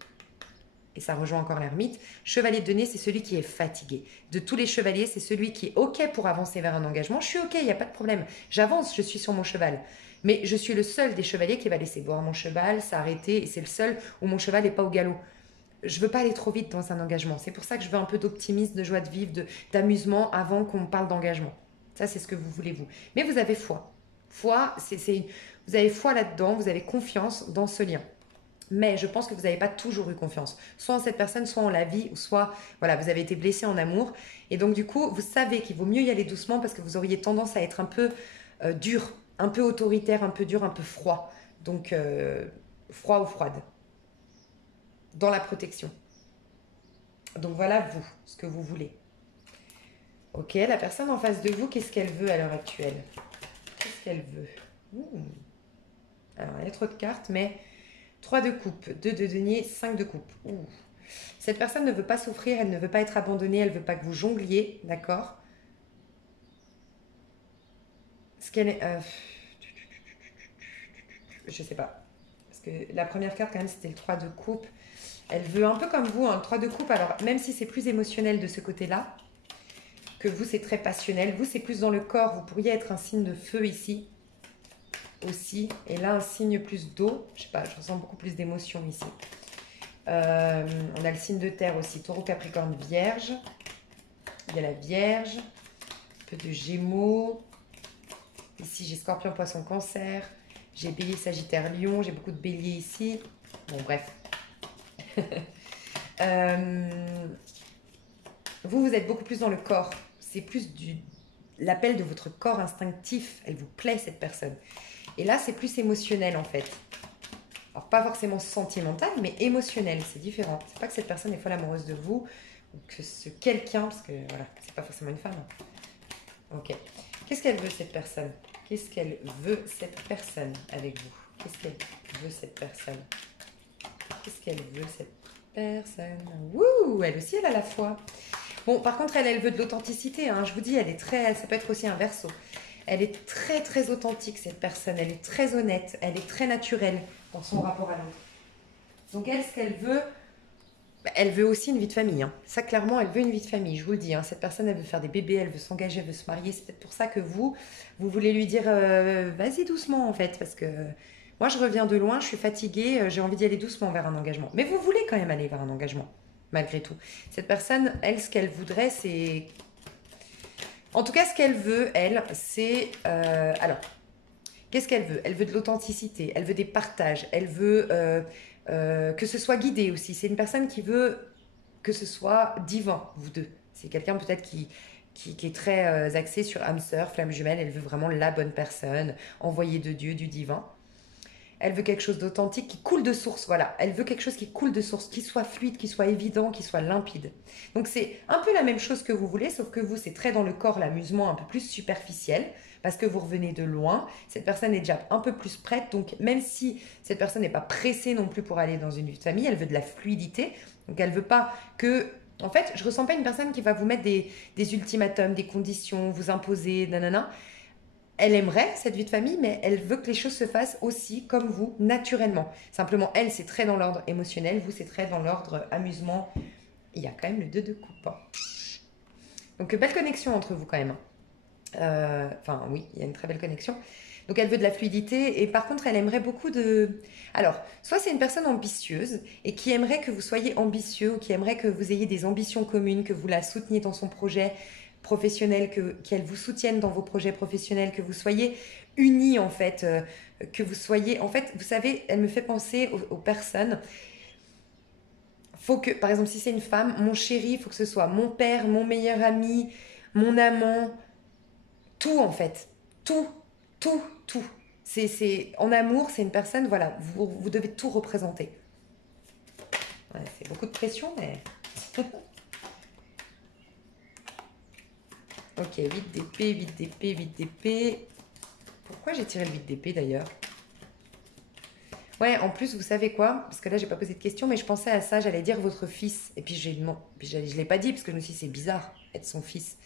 et ça rejoint encore l'ermite. Chevalier de denier, c'est celui qui est fatigué. De tous les chevaliers, c'est celui qui est OK pour avancer vers un engagement. Je suis OK, il n'y a pas de problème. J'avance, je suis sur mon cheval. Mais je suis le seul des chevaliers qui va laisser boire mon cheval, s'arrêter, et c'est le seul où mon cheval n'est pas au galop. Je ne veux pas aller trop vite dans un engagement. C'est pour ça que je veux un peu d'optimisme, de joie de vivre, d'amusement avant qu'on parle d'engagement. Ça, c'est ce que vous voulez, vous. Mais vous avez foi. Foi, vous avez foi là-dedans, vous avez confiance dans ce lien. Mais je pense que vous n'avez pas toujours eu confiance. Soit en cette personne, soit en la vie, ou soit, voilà, vous avez été blessé en amour. Et donc, du coup, vous savez qu'il vaut mieux y aller doucement parce que vous auriez tendance à être un peu dur, un peu autoritaire, un peu dur, un peu froid. Donc, froid ou froide. Dans la protection. Donc, voilà, vous, ce que vous voulez. Ok, la personne en face de vous, qu'est-ce qu'elle veut à l'heure actuelle? Qu'est-ce qu'elle veut? Alors, il y a trop de cartes, mais 3 de coupe, 2 de denier, 5 de coupe. Cette personne ne veut pas souffrir, elle ne veut pas être abandonnée, elle ne veut pas que vous jongliez, d'accord? Ce qu'elle est... je sais pas. Parce que la première carte, quand même, c'était le 3 de coupe. Elle veut un peu comme vous, un 3 de coupe. Alors, même si c'est plus émotionnel de ce côté-là, que vous, c'est très passionnel. Vous, c'est plus dans le corps. Vous pourriez être un signe de feu ici, aussi. Et là, un signe plus d'eau. Je sais pas, je ressens beaucoup plus d'émotion ici. On a le signe de terre aussi. Taureau, Capricorne, Vierge. Il y a la Vierge. Un peu de Gémeaux. Ici, j'ai Scorpion, Poisson, Cancer. J'ai Bélier, Sagittaire, Lion. J'ai beaucoup de Bélier ici. Bon, bref. Vous êtes beaucoup plus dans le corps. C'est plus l'appel de votre corps instinctif. Elle vous plaît, cette personne. Et là, c'est plus émotionnel, en fait. Alors, pas forcément sentimentale, mais émotionnelle. C'est différent. C'est pas que cette personne est folle amoureuse de vous, ou que ce quelqu'un, parce que voilà, c'est pas forcément une femme. Ok. Qu'est-ce qu'elle veut, cette personne? Qu'est-ce qu'elle veut, cette personne, avec vous? Qu'est-ce qu'elle veut, cette personne? Qu'est-ce qu'elle veut, cette personne? Wouh! Elle aussi, elle a la foi. Bon, par contre, elle veut de l'authenticité. Hein. Je vous dis, elle est très... Ça peut être aussi un verso. Elle est très, très authentique, cette personne. Elle est très honnête. Elle est très naturelle dans son rapport à l'autre. Donc, elle, ce qu'elle veut... Elle veut aussi une vie de famille. Hein. Ça, clairement, elle veut une vie de famille. Je vous le dis. Hein. Cette personne, elle veut faire des bébés. Elle veut s'engager. Elle veut se marier. C'est peut-être pour ça que vous voulez lui dire vas-y doucement, en fait. Parce que moi, je reviens de loin. Je suis fatiguée. J'ai envie d'y aller doucement vers un engagement. Mais vous voulez quand même aller vers un engagement. Malgré tout. Cette personne, elle, ce qu'elle voudrait, c'est... En tout cas, ce qu'elle veut, elle, c'est... Alors, qu'est-ce qu'elle veut? Elle veut de l'authenticité, elle veut des partages, elle veut que ce soit guidé aussi. C'est une personne qui veut que ce soit divin, vous deux. C'est quelqu'un peut-être qui est très axé sur âme sœur, flamme jumelle. Elle veut vraiment la bonne personne, envoyée de Dieu, du divin. Elle veut quelque chose d'authentique, qui coule de source, voilà. Elle veut quelque chose qui coule de source, qui soit fluide, qui soit évident, qui soit limpide. Donc c'est un peu la même chose que vous voulez, sauf que vous, c'est très dans le corps, l'amusement un peu plus superficiel, parce que vous revenez de loin. Cette personne est déjà un peu plus prête, donc même si cette personne n'est pas pressée non plus pour aller dans une vie de famille, elle veut de la fluidité. Donc elle veut pas que... En fait, je ressens pas une personne qui va vous mettre des ultimatums, des conditions, vous imposer, nanana. Elle aimerait cette vie de famille, mais elle veut que les choses se fassent aussi comme vous, naturellement. Simplement, elle, c'est très dans l'ordre émotionnel, vous, c'est très dans l'ordre amusement. Il y a quand même le 2 de coupe. Hein. Donc, belle connexion entre vous quand même. Enfin, oui, il y a une très belle connexion. Donc, elle veut de la fluidité et par contre, elle aimerait beaucoup de... Alors, soit c'est une personne ambitieuse et qui aimerait que vous soyez ambitieux ou qui aimerait que vous ayez des ambitions communes, que vous la souteniez dans son projet professionnel, qu'elle vous soutienne dans vos projets professionnels, que vous soyez unis en fait, que vous soyez... En fait, vous savez, elle me fait penser aux personnes. Faut que, par exemple, si c'est une femme, mon chéri, il faut que ce soit mon père, mon meilleur ami, mon amant, tout en fait. Tout, tout, tout. En amour, c'est une personne, voilà, vous devez tout représenter. Ouais, c'est beaucoup de pression, mais... Ok, 8 d'épée, 8 d'épée, 8 d'épée. Pourquoi j'ai tiré le 8 d'épée d'ailleurs? Ouais, en plus, vous savez quoi? Parce que là, j'ai pas posé de question, mais je pensais à ça. J'allais dire votre fils. Et puis, je l'ai pas dit, parce que je me suis dit, c'est bizarre, être son fils.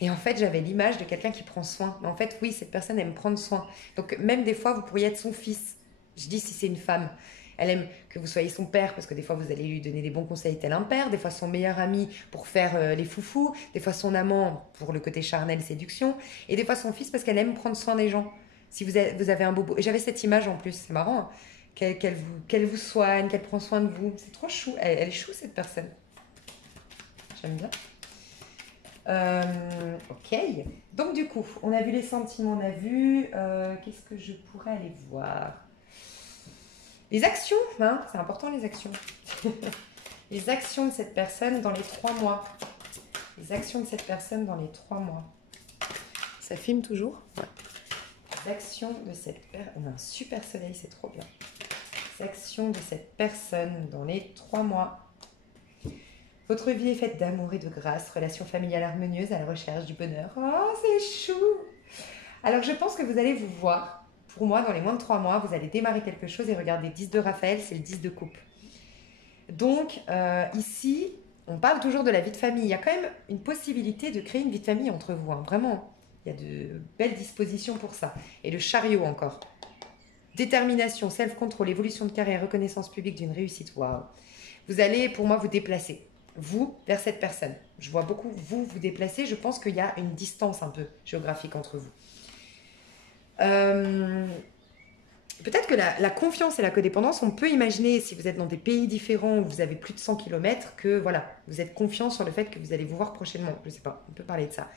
Et en fait, j'avais l'image de quelqu'un qui prend soin. Mais en fait, oui, cette personne aime prendre soin. Donc, même des fois, vous pourriez être son fils. Je dis si c'est une femme. Elle aime que vous soyez son père, parce que des fois, vous allez lui donner des bons conseils tel un père. Des fois, son meilleur ami pour faire les foufous. Des fois, son amant pour le côté charnel, séduction. Et des fois, son fils parce qu'elle aime prendre soin des gens. Si vous avez un bobo. Et j'avais cette image en plus, c'est marrant. Hein, qu'elle vous soigne, qu'elle prend soin de vous. C'est trop chou. Elle est chou, cette personne. J'aime bien. Ok. Donc, du coup, on a vu les sentiments, on a vu... Qu'est-ce que je pourrais aller voir? Les actions, hein, c'est important, les actions. Les actions de cette personne dans les 3 mois. Les actions de cette personne dans les 3 mois. Ça filme toujours? Ouais. Les actions de cette personne... On a un super soleil, c'est trop bien. Les actions de cette personne dans les 3 mois. Votre vie est faite d'amour et de grâce, relation familiale harmonieuse à la recherche du bonheur. Oh, c'est chou! Alors, je pense que vous allez vous voir. Pour moi, dans les moins de 3 mois, vous allez démarrer quelque chose et regardez, 10 de Raphaël, c'est le 10 de coupe. Donc, ici, on parle toujours de la vie de famille. Il y a quand même une possibilité de créer une vie de famille entre vous, hein, vraiment. Il y a de belles dispositions pour ça. Et le chariot encore. Détermination, self-control, évolution de carrière, reconnaissance publique d'une réussite. Waouh! Vous allez, pour moi, vous déplacer. Vous, vers cette personne. Je vois beaucoup vous déplacer. Je pense qu'il y a une distance un peu géographique entre vous. Peut-être que la confiance et la codépendance, on peut imaginer, si vous êtes dans des pays différents où vous avez plus de 100 km, que voilà, vous êtes confiant sur le fait que vous allez vous voir prochainement. Je ne sais pas, on peut parler de ça.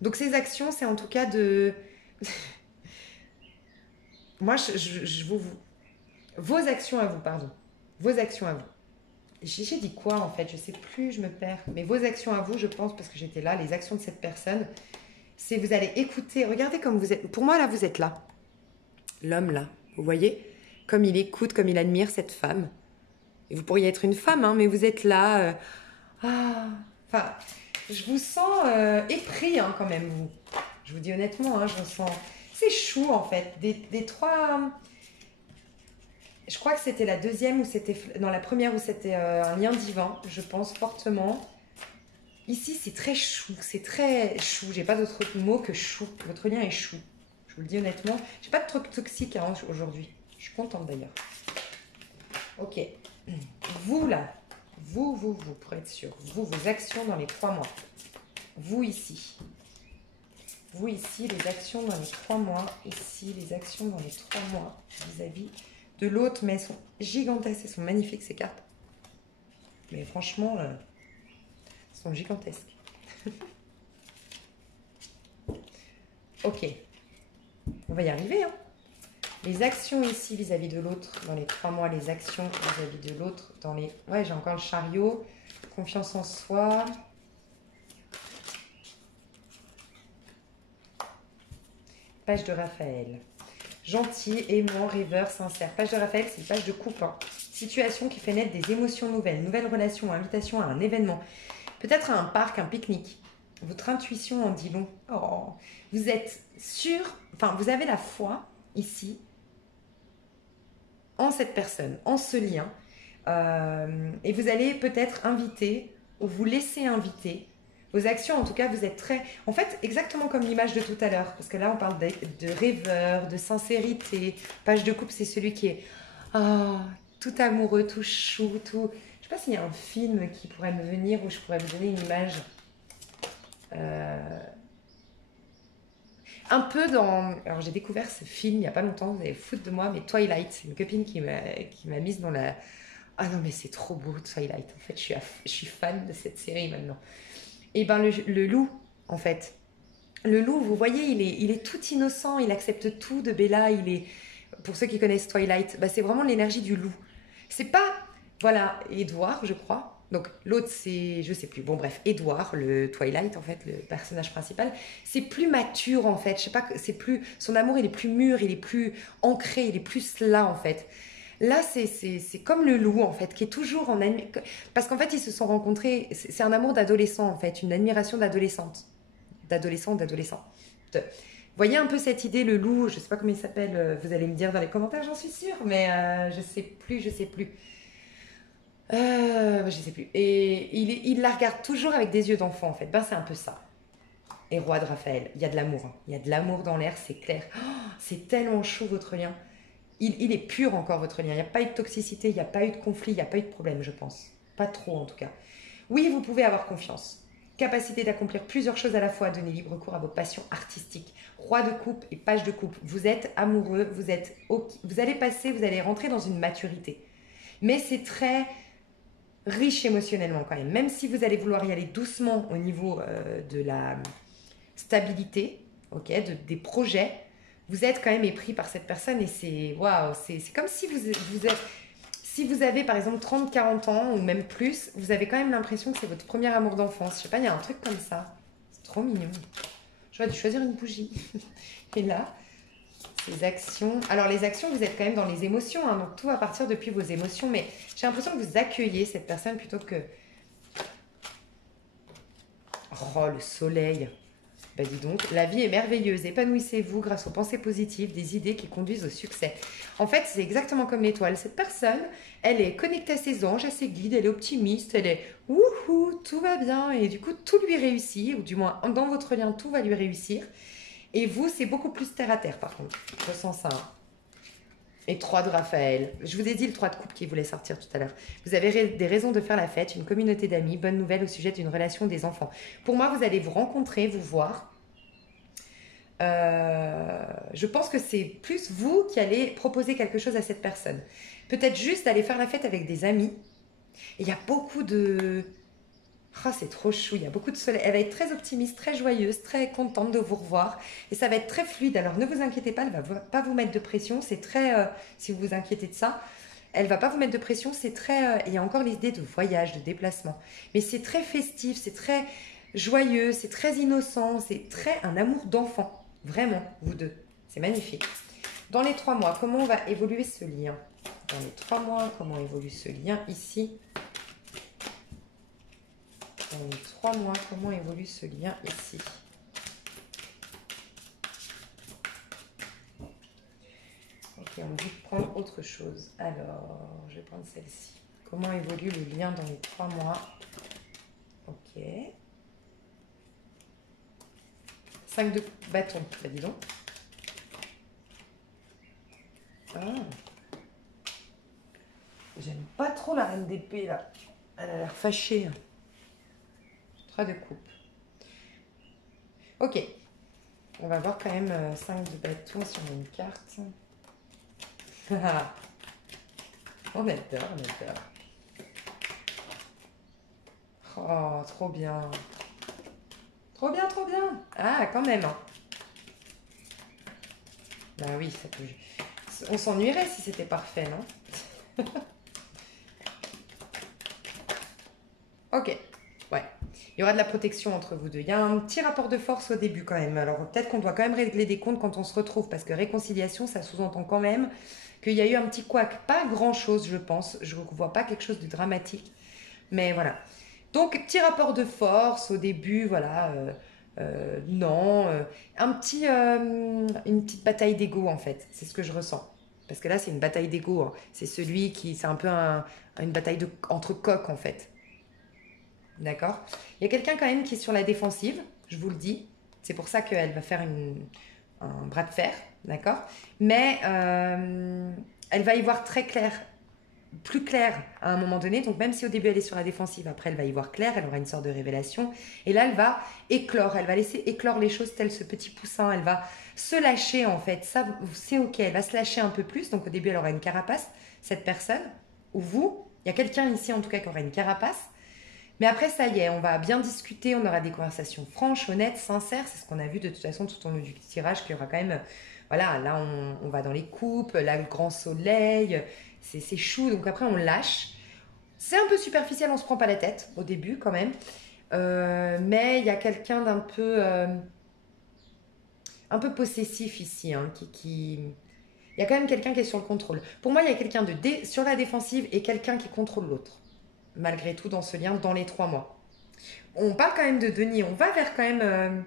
Donc ces actions, c'est en tout cas de... Moi, vos actions à vous, pardon. Vos actions à vous. J'ai dit quoi en fait? Je ne sais plus, je me perds. Mais vos actions à vous, je pense, parce que j'étais là, les actions de cette personne, c'est vous allez écouter. Regardez comme vous êtes. Pour moi, là, vous êtes là. L'homme, là. Vous voyez? comme il écoute, comme il admire cette femme. Et vous pourriez être une femme, hein, mais vous êtes là. Enfin, je vous sens épris hein, quand même, vous. Je vous dis honnêtement, hein, je vous sens... C'est chou en fait. Des trois... Je crois que c'était la deuxième ou c'était... dans la première où c'était un lien divin, je pense fortement. Ici, c'est très chou. C'est très chou. J'ai pas d'autre mot que chou. Votre lien est chou. Je vous le dis honnêtement. J'ai pas de truc toxique hein, aujourd'hui. Je suis contente d'ailleurs. Ok. Vous là. Vous, pour être sûr. Vous, vos actions dans les 3 mois. Vous ici. Vous ici, les actions dans les 3 mois. Ici, les actions dans les 3 mois vis-à-vis de l'autre. Mais elles sont gigantesques. Elles sont magnifiques ces cartes. Mais franchement, elles sont gigantesques. Ok. On va y arriver, hein. Les actions ici vis-à-vis de l'autre dans les 3 mois, les actions vis-à-vis de l'autre dans les... Ouais, j'ai encore le chariot, confiance en soi. Page de Raphaël. Gentil, aimant, rêveur, sincère. Page de Raphaël, c'est une page de couple. Hein. Situation qui fait naître des émotions nouvelles, nouvelles relations, invitation à un événement. Peut-être à un parc, un pique-nique. Votre intuition en dit long. Oh, vous êtes sûr, enfin, vous avez la foi ici en cette personne, en ce lien. Et vous allez peut-être inviter ou vous laisser inviter. Vos actions, en tout cas, vous êtes très... En fait, exactement comme l'image de tout à l'heure. Parce que là, on parle de rêveur, de sincérité. Page de couple, c'est celui qui est tout amoureux, tout chou, tout... Je sais pas s'il y a un film qui pourrait me venir où je pourrais me donner une image. Un peu dans... Alors, j'ai découvert ce film il n'y a pas longtemps, vous allez foutre de moi, mais Twilight, c'est une copine qui m'a mise dans la... Ah non, mais c'est trop beau, Twilight. En fait, je suis fan de cette série maintenant. Et ben, le loup, en fait. Le loup, vous voyez, il est tout innocent, il accepte tout de Bella. Il est... Pour ceux qui connaissent Twilight, bah, c'est vraiment l'énergie du loup. C'est pas... Voilà, Edward, je crois. Donc l'autre c'est, je sais plus, bon bref, Edward, le Twilight en fait, le personnage principal, c'est plus mature en fait, je sais pas, c'est plus, son amour il est plus mûr, il est plus ancré, il est plus là en fait. Là c'est comme le loup en fait, qui est toujours en parce qu'en fait ils se sont rencontrés, c'est un amour d'adolescent en fait, une admiration d'adolescente, d'adolescent. Vous voyez un peu cette idée, le loup, je sais pas comment il s'appelle, vous allez me dire dans les commentaires, j'en suis sûre, mais je sais plus. Je sais plus. Et il la regarde toujours avec des yeux d'enfant, en fait. Ben, c'est un peu ça. Et roi de Raphaël, il y a de l'amour. Hein. Il y a de l'amour dans l'air, c'est clair. Oh, c'est tellement chaud, votre lien. Il est pur encore, votre lien. Il n'y a pas eu de toxicité, il n'y a pas eu de conflit, il n'y a pas eu de problème, je pense. Pas trop, en tout cas. Oui, vous pouvez avoir confiance. Capacité d'accomplir plusieurs choses à la fois, donner libre cours à vos passions artistiques. Roi de coupe et page de coupe. Vous êtes amoureux, vous allez rentrer dans une maturité. Mais c'est très... riche émotionnellement quand même, même si vous allez vouloir y aller doucement au niveau de la stabilité, ok, des projets, vous êtes quand même épris par cette personne et c'est waouh, c'est comme si si vous avez par exemple 30-40 ans ou même plus, vous avez quand même l'impression que c'est votre premier amour d'enfance. Je sais pas, il y a un truc comme ça. C'est trop mignon. J'aurais dû choisir une bougie. Et là, les actions. Alors les actions, vous êtes quand même dans les émotions, hein, donc tout va partir depuis vos émotions, mais j'ai l'impression que vous accueillez cette personne plutôt que... Oh, le soleil. Bah dis donc, la vie est merveilleuse, épanouissez-vous grâce aux pensées positives, des idées qui conduisent au succès. En fait, c'est exactement comme l'étoile. Cette personne, elle est connectée à ses anges, à ses guides, elle est optimiste, elle est wouhou, tout va bien, et du coup, tout lui réussit, ou du moins, dans votre lien, tout va lui réussir. Et vous, c'est beaucoup plus terre à terre, par contre. Je sens ça. Hein. Et 3 de Raphaël. Je vous ai dit le 3 de coupe qui voulait sortir tout à l'heure. Vous avez des raisons de faire la fête, une communauté d'amis, bonne nouvelle au sujet d'une relation des enfants. Pour moi, vous allez vous rencontrer, vous voir. Je pense que c'est plus vous qui allez proposer quelque chose à cette personne. Peut-être juste d'aller faire la fête avec des amis. Et il y a beaucoup de... Oh, c'est trop chou, il y a beaucoup de soleil. Elle va être très optimiste, très joyeuse, très contente de vous revoir. Et ça va être très fluide. Alors ne vous inquiétez pas, elle ne va pas vous mettre de pression. C'est très... si vous vous inquiétez de ça, elle ne va pas vous mettre de pression. C'est très... il y a encore l'idée de voyage, de déplacement. Mais c'est très festif, c'est très joyeux, c'est très innocent. C'est très un amour d'enfant. Vraiment, vous deux. C'est magnifique. Dans les 3 mois, comment va évoluer ce lien? Dans les 3 mois, comment évolue ce lien ici? Dans les 3 mois, comment évolue ce lien ici? Ok, on me dit de prendre autre chose. Alors, je vais prendre celle-ci. Comment évolue le lien dans les 3 mois? Ok. 5 de bâton, bah dis donc. Ah. J'aime pas trop la reine d'épée là. Elle a l'air fâchée. 3 de coupe. Ok. On va voir quand même 5 de bâton sur une carte. On adore, on adore. Oh, trop bien. Trop bien, trop bien. Ah, quand même. Bah oui, ça peut... On s'ennuierait si c'était parfait, non? Ok, ouais. Il y aura de la protection entre vous deux. Il y a un petit rapport de force au début quand même. Alors peut-être qu'on doit quand même régler des comptes quand on se retrouve, parce que réconciliation, ça sous-entend quand même qu'il y a eu un petit couac. Pas grand-chose, je pense. Je ne vois pas quelque chose de dramatique. Mais voilà. Donc, petit rapport de force au début, voilà. Non. Une petite bataille d'ego, en fait. C'est ce que je ressens. Parce que là, c'est une bataille d'ego, hein. C'est celui qui... C'est un peu une bataille entre coqs, en fait. D'accord? Il y a quelqu'un quand même qui est sur la défensive, je vous le dis. C'est pour ça qu'elle va faire un bras de fer, d'accord? Mais elle va y voir très clair, plus clair à un moment donné. Donc même si au début elle est sur la défensive, après elle va y voir clair, elle aura une sorte de révélation. Et là elle va éclore, elle va laisser éclore les choses tel ce petit poussin. Elle va se lâcher en fait. Ça, c'est ok, elle va se lâcher un peu plus. Donc au début elle aura une carapace, cette personne, ou vous. Il y a quelqu'un ici en tout cas qui aura une carapace. Mais après, ça y est, on va bien discuter, on aura des conversations franches, honnêtes, sincères. C'est ce qu'on a vu de toute façon tout au long du tirage, qu'il y aura quand même... Voilà, là, on va dans les coupes, là, le grand soleil, c'est chou. Donc après, on lâche. C'est un peu superficiel, on se prend pas la tête au début quand même. Mais il y a quelqu'un un peu possessif ici, hein, Il y a quand même quelqu'un qui est sur le contrôle. Pour moi, il y a quelqu'un sur la défensive et quelqu'un qui contrôle l'autre malgré tout dans ce lien dans les 3 mois. On parle quand même de Denis, on va vers quand même...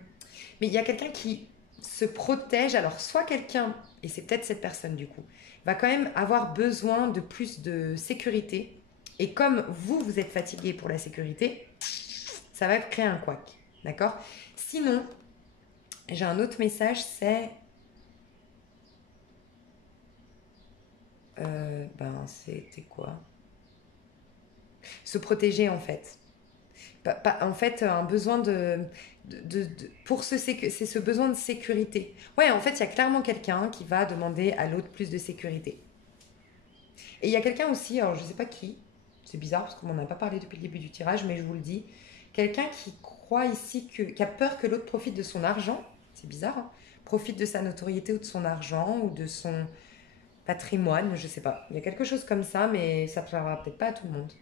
mais il y a quelqu'un qui se protège, alors soit quelqu'un, et c'est peut-être cette personne du coup, va quand même avoir besoin de plus de sécurité, et comme vous, vous êtes fatigué pour la sécurité, ça va créer un couac, d'accord? Sinon, j'ai un autre message, c'est... c'était quoi? Se protéger en fait. En fait, un besoin c'est ce besoin de sécurité. Ouais, en fait, il y a clairement quelqu'un qui va demander à l'autre plus de sécurité. Et il y a quelqu'un aussi, alors je sais pas qui, c'est bizarre parce qu'on n'en a pas parlé depuis le début du tirage, mais je vous le dis, quelqu'un qui croit ici qui a peur que l'autre profite de son argent, c'est bizarre, hein, profite de sa notoriété ou de son argent ou de son patrimoine, je sais pas. Il y a quelque chose comme ça, mais ça ne plaira peut-être pas à tout le monde.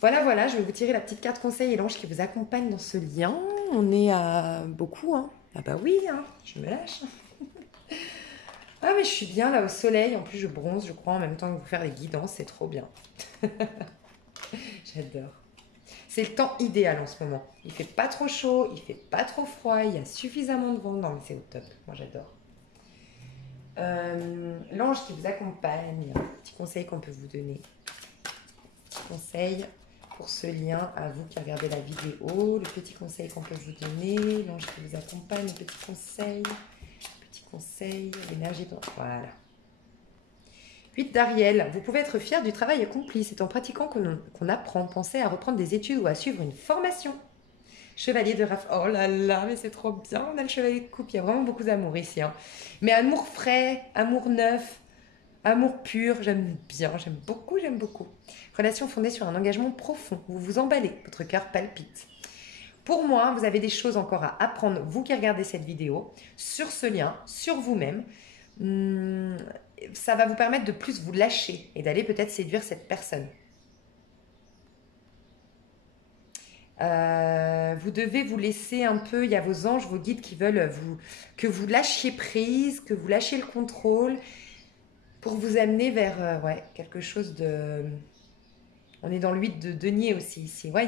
Voilà, voilà, je vais vous tirer la petite carte conseil et l'ange qui vous accompagne dans ce lien. On est à beaucoup, hein. Ah bah oui, hein, je me lâche. Ah mais je suis bien là au soleil, en plus je bronze, je crois, en même temps que vous faire les guidances, c'est trop bien. J'adore. C'est le temps idéal en ce moment. Il fait pas trop chaud, il fait pas trop froid, il y a suffisamment de vent. Non mais c'est au top, moi j'adore. L'ange qui vous accompagne, petit conseil qu'on peut vous donner. Petit conseil pour ce lien, à vous qui regardez la vidéo, le petit conseil qu'on peut vous donner, l'ange qui vous accompagne, le petit conseil, l'énergie, voilà. 8 d'Ariel, vous pouvez être fier du travail accompli, c'est en pratiquant qu'on apprend, pensez à reprendre des études ou à suivre une formation. Chevalier de Raph, oh là là, mais c'est trop bien, on a le chevalier de coupe, il y a vraiment beaucoup d'amour ici, hein. Mais amour frais, amour neuf, amour pur, j'aime bien, j'aime beaucoup, j'aime beaucoup. Relation fondée sur un engagement profond. Vous vous emballez, votre cœur palpite. Pour moi, vous avez des choses encore à apprendre, vous qui regardez cette vidéo, sur ce lien, sur vous-même. Ça va vous permettre de plus vous lâcher et d'aller peut-être séduire cette personne. Vous devez vous laisser un peu, il y a vos anges, vos guides qui veulent que vous lâchiez prise, que vous lâchiez le contrôle pour vous amener vers ouais, quelque chose de... On est dans le 8 de denier aussi ici. Ouais,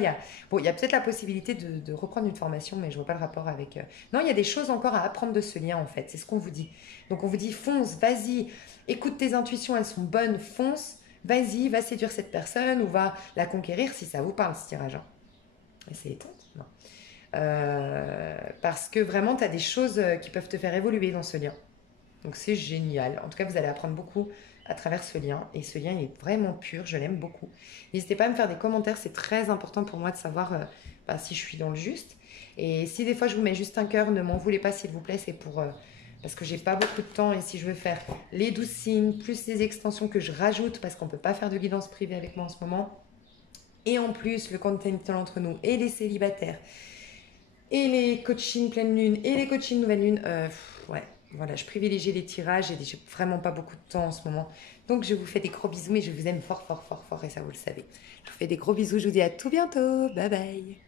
bon, il y a peut-être la possibilité de reprendre une formation, mais je vois pas le rapport avec... Non, il y a des choses encore à apprendre de ce lien, en fait. C'est ce qu'on vous dit. Donc, on vous dit, fonce, vas-y, écoute tes intuitions, elles sont bonnes, fonce, vas-y, va séduire cette personne ou va la conquérir si ça vous parle, ce tirage. Hein. C'est étonnant. Non. Parce que vraiment, tu as des choses qui peuvent te faire évoluer dans ce lien. Donc c'est génial. En tout cas, vous allez apprendre beaucoup à travers ce lien. Et ce lien, il est vraiment pur. Je l'aime beaucoup. N'hésitez pas à me faire des commentaires. C'est très important pour moi de savoir si je suis dans le juste. Et si des fois je vous mets juste un cœur, ne m'en voulez pas s'il vous plaît. C'est pour... parce que j'ai pas beaucoup de temps. Et si je veux faire les 12 signes, plus les extensions que je rajoute, parce qu'on ne peut pas faire de guidance privée avec moi en ce moment. Et en plus, le contenu entre nous et les célibataires. Et les coachings pleine lune et les coachings nouvelle lune. Ouais, voilà, je privilégie les tirages et j'ai vraiment pas beaucoup de temps en ce moment. Donc je vous fais des gros bisous, mais je vous aime fort, fort, fort, fort et ça vous le savez. Je vous fais des gros bisous, je vous dis à tout bientôt. Bye bye.